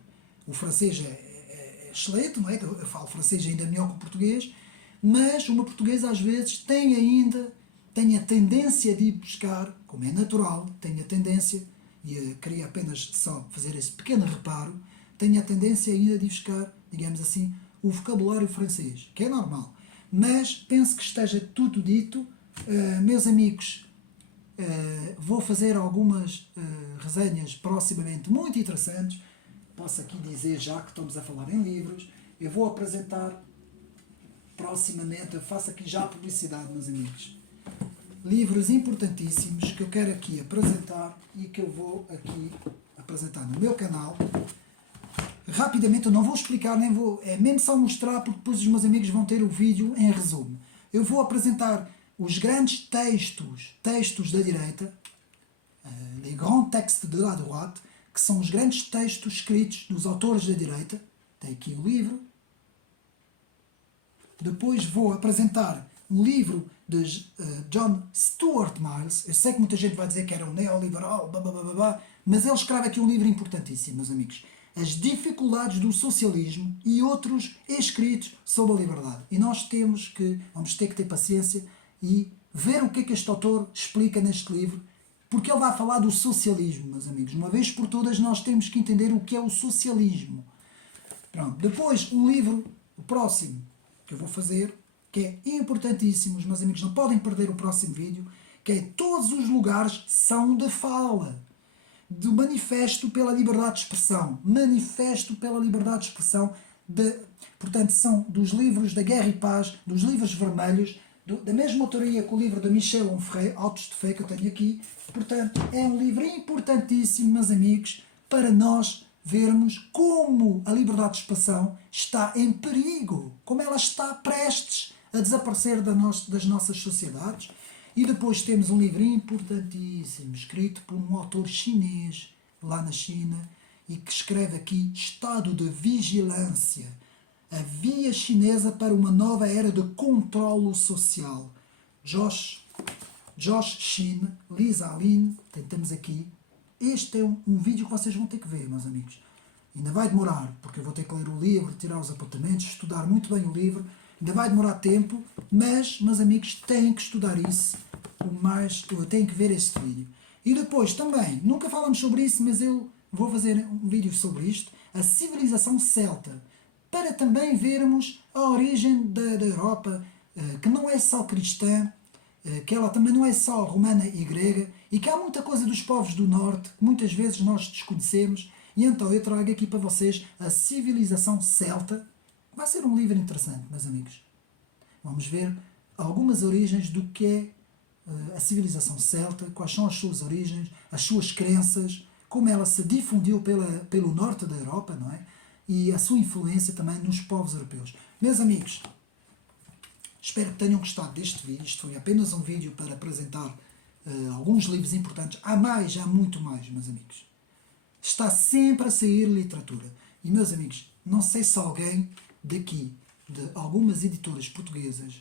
O francês é excelente, não é? Eu falo francês ainda melhor que o português, mas o meu português às vezes tem a tendência de ir buscar, como é natural, tem a tendência, e eu queria apenas só fazer esse pequeno reparo, tem a tendência ainda de ir buscar, digamos assim, o vocabulário francês, que é normal. Mas penso que esteja tudo dito. Meus amigos, vou fazer algumas resenhas proximamente muito interessantes. Posso aqui dizer, já que estamos a falar em livros, eu vou apresentar proximamente, eu faço aqui já a publicidade, meus amigos. Livros importantíssimos que eu quero aqui apresentar e que eu vou aqui apresentar no meu canal. Rapidamente, eu não vou explicar, nem vou, é mesmo só mostrar, porque depois os meus amigos vão ter o vídeo em resumo. Eu vou apresentar os grandes textos da direita, les grands textes de la droite, que são os grandes textos escritos dos autores da direita. Tem aqui o livro. Depois vou apresentar um livro de John Stuart Mill. Eu sei que muita gente vai dizer que era um neoliberal, mas ele escreve aqui um livro importantíssimo, meus amigos. As dificuldades do socialismo e outros escritos sobre a liberdade. E nós vamos ter que ter paciência e ver o que é que este autor explica neste livro, porque ele vai falar do socialismo, meus amigos. Uma vez por todas nós temos que entender o que é o socialismo. Pronto. Depois, um livro, o próximo, que eu vou fazer, que é importantíssimo, os meus amigos não podem perder o próximo vídeo, que é Todos os Lugares São de Fala, do Manifesto pela Liberdade de Expressão. Manifesto pela Liberdade de Expressão, portanto, são dos livros da Guerra e Paz, dos livros vermelhos, da mesma autoria que o livro de Michel Onfray, Autos de Fé, que eu tenho aqui. Portanto, é um livro importantíssimo, meus amigos, para nós vermos como a liberdade de expressão está em perigo, como ela está prestes a desaparecer das nossas sociedades. E depois temos um livro importantíssimo, escrito por um autor chinês, lá na China, e que escreve aqui Estado de Vigilância, a via chinesa para uma nova era de controlo social. Josh Shin, Lisa Aline, temos aqui. Este é um vídeo que vocês vão ter que ver, meus amigos. Ainda vai demorar, porque eu vou ter que ler o livro, tirar os apontamentos, estudar muito bem o livro. Ainda vai demorar tempo, mas, meus amigos, têm que estudar isso. Têm que ver este vídeo. E depois também, nunca falamos sobre isso, mas eu vou fazer um vídeo sobre isto, a civilização celta, para também vermos a origem da Europa, que não é só cristã, que ela também não é só romana e grega, e que há muita coisa dos povos do norte que muitas vezes nós desconhecemos. E então eu trago aqui para vocês a civilização celta. Vai ser um livro interessante, meus amigos. Vamos ver algumas origens do que é a civilização celta, quais são as suas origens, as suas crenças, como ela se difundiu pelo norte da Europa, não é? E a sua influência também nos povos europeus. Meus amigos, espero que tenham gostado deste vídeo. Isto foi apenas um vídeo para apresentar alguns livros importantes. Há muito mais, meus amigos. Está sempre a sair literatura. E, meus amigos, não sei se alguém daqui, de algumas editoras portuguesas,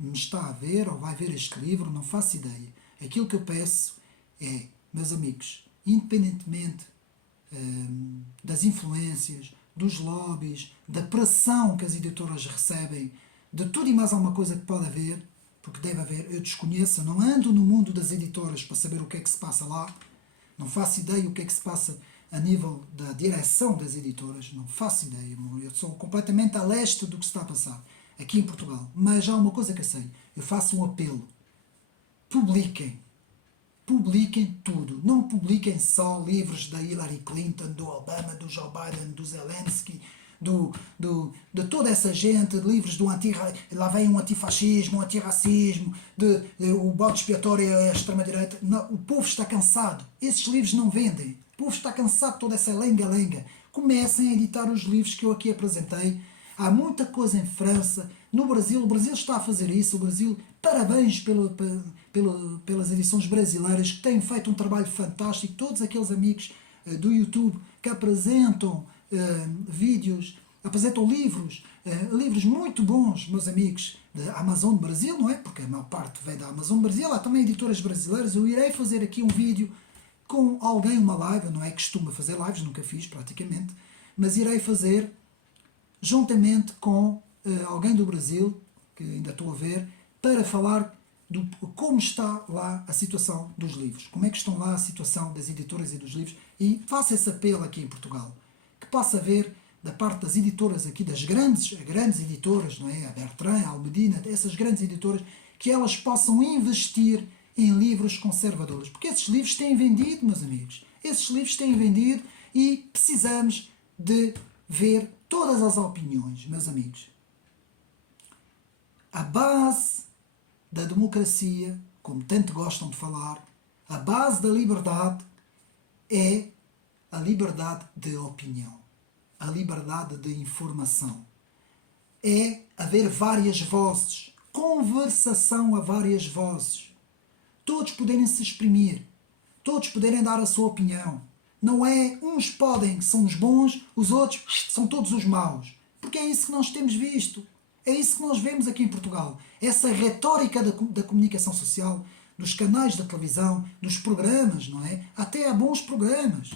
me está a ver ou vai ver este livro, não faço ideia. Aquilo que eu peço é, meus amigos, independentemente das influências, dos lobbies, da pressão que as editoras recebem, de tudo e mais alguma coisa que pode haver, porque deve haver, eu desconheço, eu não ando no mundo das editoras para saber o que é que se passa lá, não faço ideia o que é que se passa a nível da direção das editoras, não faço ideia, eu sou completamente a leste do que se está a passar aqui em Portugal. Mas há uma coisa que eu sei, eu faço um apelo: publiquem tudo, não publiquem só livros da Hillary Clinton, do Obama, do Joe Biden, do Zelensky, de toda essa gente, livros do lá vem um antifascismo, um antirracismo, o bode expiatório é a extrema-direita. O povo está cansado, esses livros não vendem, o povo está cansado de toda essa lenga-lenga. Comecem a editar os livros que eu aqui apresentei. Há muita coisa em França, no Brasil, o Brasil está a fazer isso, o Brasil, parabéns pelas edições brasileiras que têm feito um trabalho fantástico, todos aqueles amigos do YouTube que apresentam vídeos, apresentam livros muito bons, meus amigos, da Amazon Brasil, não é? Porque a maior parte vem da Amazon Brasil, há também editoras brasileiras. Eu irei fazer aqui um vídeo com alguém, uma live, não é costume fazer lives, nunca fiz praticamente, mas irei fazer juntamente com alguém do Brasil, que ainda estou a ver, para falar de como está lá a situação dos livros, como é que estão lá a situação das editoras e dos livros, e faço esse apelo aqui em Portugal, que possa haver da parte das editoras aqui, das grandes editoras, não é? A Bertrand, a Almedina, essas grandes editoras, que elas possam investir em livros conservadores, porque esses livros têm vendido, meus amigos, esses livros têm vendido e precisamos de ver todas as opiniões, meus amigos. A base da democracia, como tanto gostam de falar, a base da liberdade é a liberdade de opinião, a liberdade de informação. É haver várias vozes, conversação a várias vozes. Todos poderem se exprimir, todos poderem dar a sua opinião. Não é uns podem, que são os bons, os outros são todos os maus. Porque é isso que nós temos visto. É isso que nós vemos aqui em Portugal. Essa retórica da comunicação social, dos canais da televisão, dos programas, não é? Até há bons programas.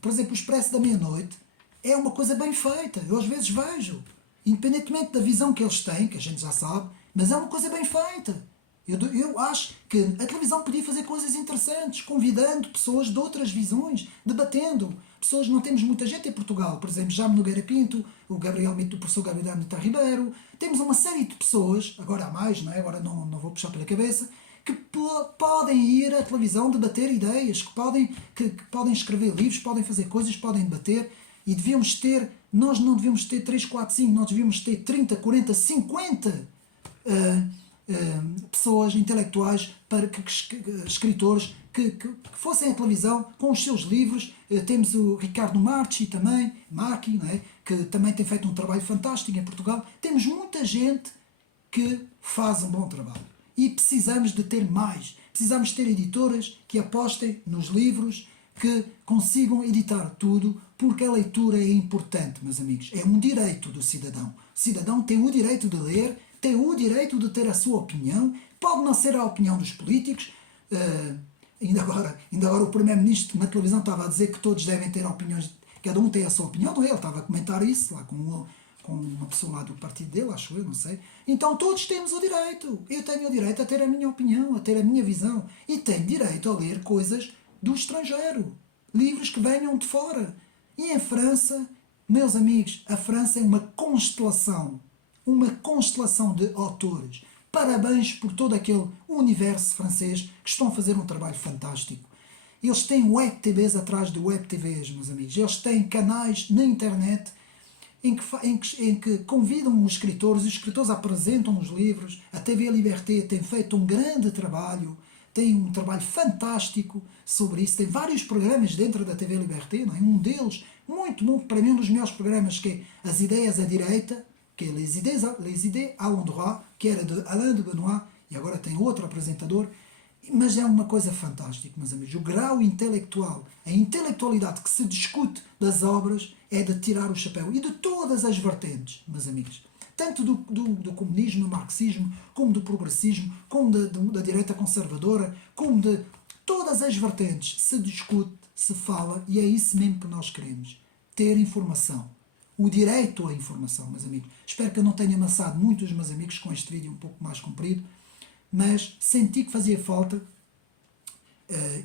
Por exemplo, o Expresso da Meia-Noite é uma coisa bem feita. Eu às vezes vejo. Independentemente da visão que eles têm, que a gente já sabe, mas é uma coisa bem feita. Eu acho que a televisão podia fazer coisas interessantes, convidando pessoas de outras visões, debatendo. Pessoas, não temos muita gente em Portugal, por exemplo, Jaime Nogueira Pinto, o professor Gabriel Mita Ribeiro, temos uma série de pessoas, agora há mais, não é? Agora não vou puxar pela cabeça, que podem ir à televisão debater ideias, que podem escrever livros, podem fazer coisas, podem debater, e devíamos ter, nós não devíamos ter 3, 4, 5, nós devíamos ter 30, 40, 50 pessoas intelectuais, escritores que fossem à televisão com os seus livros. Temos o Ricardo Marchi também, não é? Que também tem feito um trabalho fantástico em Portugal. Temos muita gente que faz um bom trabalho e precisamos de ter mais. Precisamos ter editoras que apostem nos livros, que consigam editar tudo, porque a leitura é importante, meus amigos. É um direito do cidadão. O cidadão tem o direito de ler, tem o direito de ter a sua opinião, pode não ser a opinião dos políticos. Ainda agora o Primeiro-Ministro na televisão estava a dizer que todos devem ter opiniões, cada um tem a sua opinião, não é? Ele estava a comentar isso lá com uma pessoa lá do partido dele, acho eu, não sei. Então todos temos o direito. Eu tenho o direito a ter a minha opinião, a ter a minha visão. E tenho direito a ler coisas do estrangeiro. Livros que venham de fora. E em França, meus amigos, a França é uma constelação de autores. Parabéns por todo aquele universo francês que estão a fazer um trabalho fantástico. Eles têm web TVs atrás de web TVs, meus amigos. Eles têm canais na internet em que convidam os escritores apresentam os livros. A TV Liberté tem feito um grande trabalho, tem um trabalho fantástico sobre isso. Tem vários programas dentro da TV Liberté, não é? Um deles, muito bom, para mim um dos melhores programas, que é As Ideias à Direita, que é Les Idées à l'endroit, que era de Alain de Benoit, e agora tem outro apresentador. Mas é uma coisa fantástica, meus amigos. O grau intelectual, a intelectualidade que se discute das obras é de tirar o chapéu. E de todas as vertentes, meus amigos. Tanto do comunismo, do marxismo, como do progressismo, como da direita conservadora, como de todas as vertentes. Se discute, se fala, e é isso mesmo que nós queremos. Ter informação. O direito à informação, meus amigos. Espero que eu não tenha amassado muito os meus amigos com este vídeo um pouco mais comprido, mas senti que fazia falta.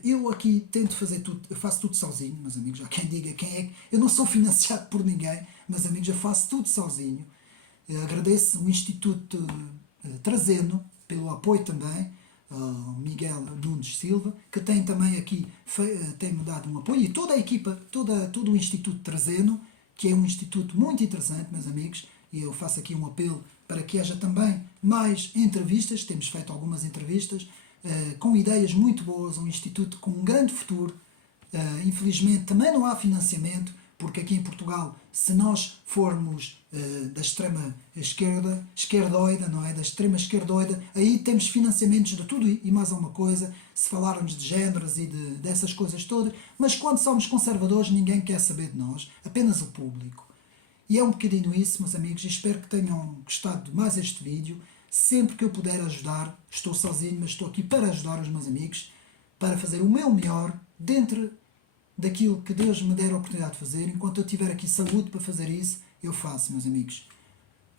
Eu aqui tento fazer tudo, eu faço tudo sozinho, meus amigos. Já quem diga quem é. Eu não sou financiado por ninguém, meus amigos, eu faço tudo sozinho. Agradeço o Instituto Trazeno pelo apoio também, ao Miguel Nunes Silva, que tem também aqui, tem-me dado um apoio, e toda a equipa, todo o Instituto Trazeno, que é um instituto muito interessante, meus amigos, e eu faço aqui um apelo para que haja também mais entrevistas. Temos feito algumas entrevistas com ideias muito boas, um instituto com um grande futuro. Infelizmente também não há financiamento, porque aqui em Portugal, se nós formos da extrema esquerdoida, não é? Da extrema esquerdoida, aí temos financiamentos de tudo e mais alguma coisa, se falarmos de géneros e dessas coisas todas, mas quando somos conservadores ninguém quer saber de nós, apenas o público. E é um bocadinho isso, meus amigos, e espero que tenham gostado de mais este vídeo. Sempre que eu puder ajudar, estou sozinho, mas estou aqui para ajudar os meus amigos, para fazer o meu melhor dentro daquilo que Deus me der a oportunidade de fazer. Enquanto eu tiver aqui saúde para fazer isso, eu faço, meus amigos.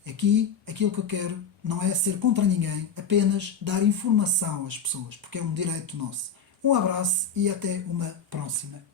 Aqui, aquilo que eu quero não é ser contra ninguém, apenas dar informação às pessoas, porque é um direito nosso. Um abraço e até uma próxima.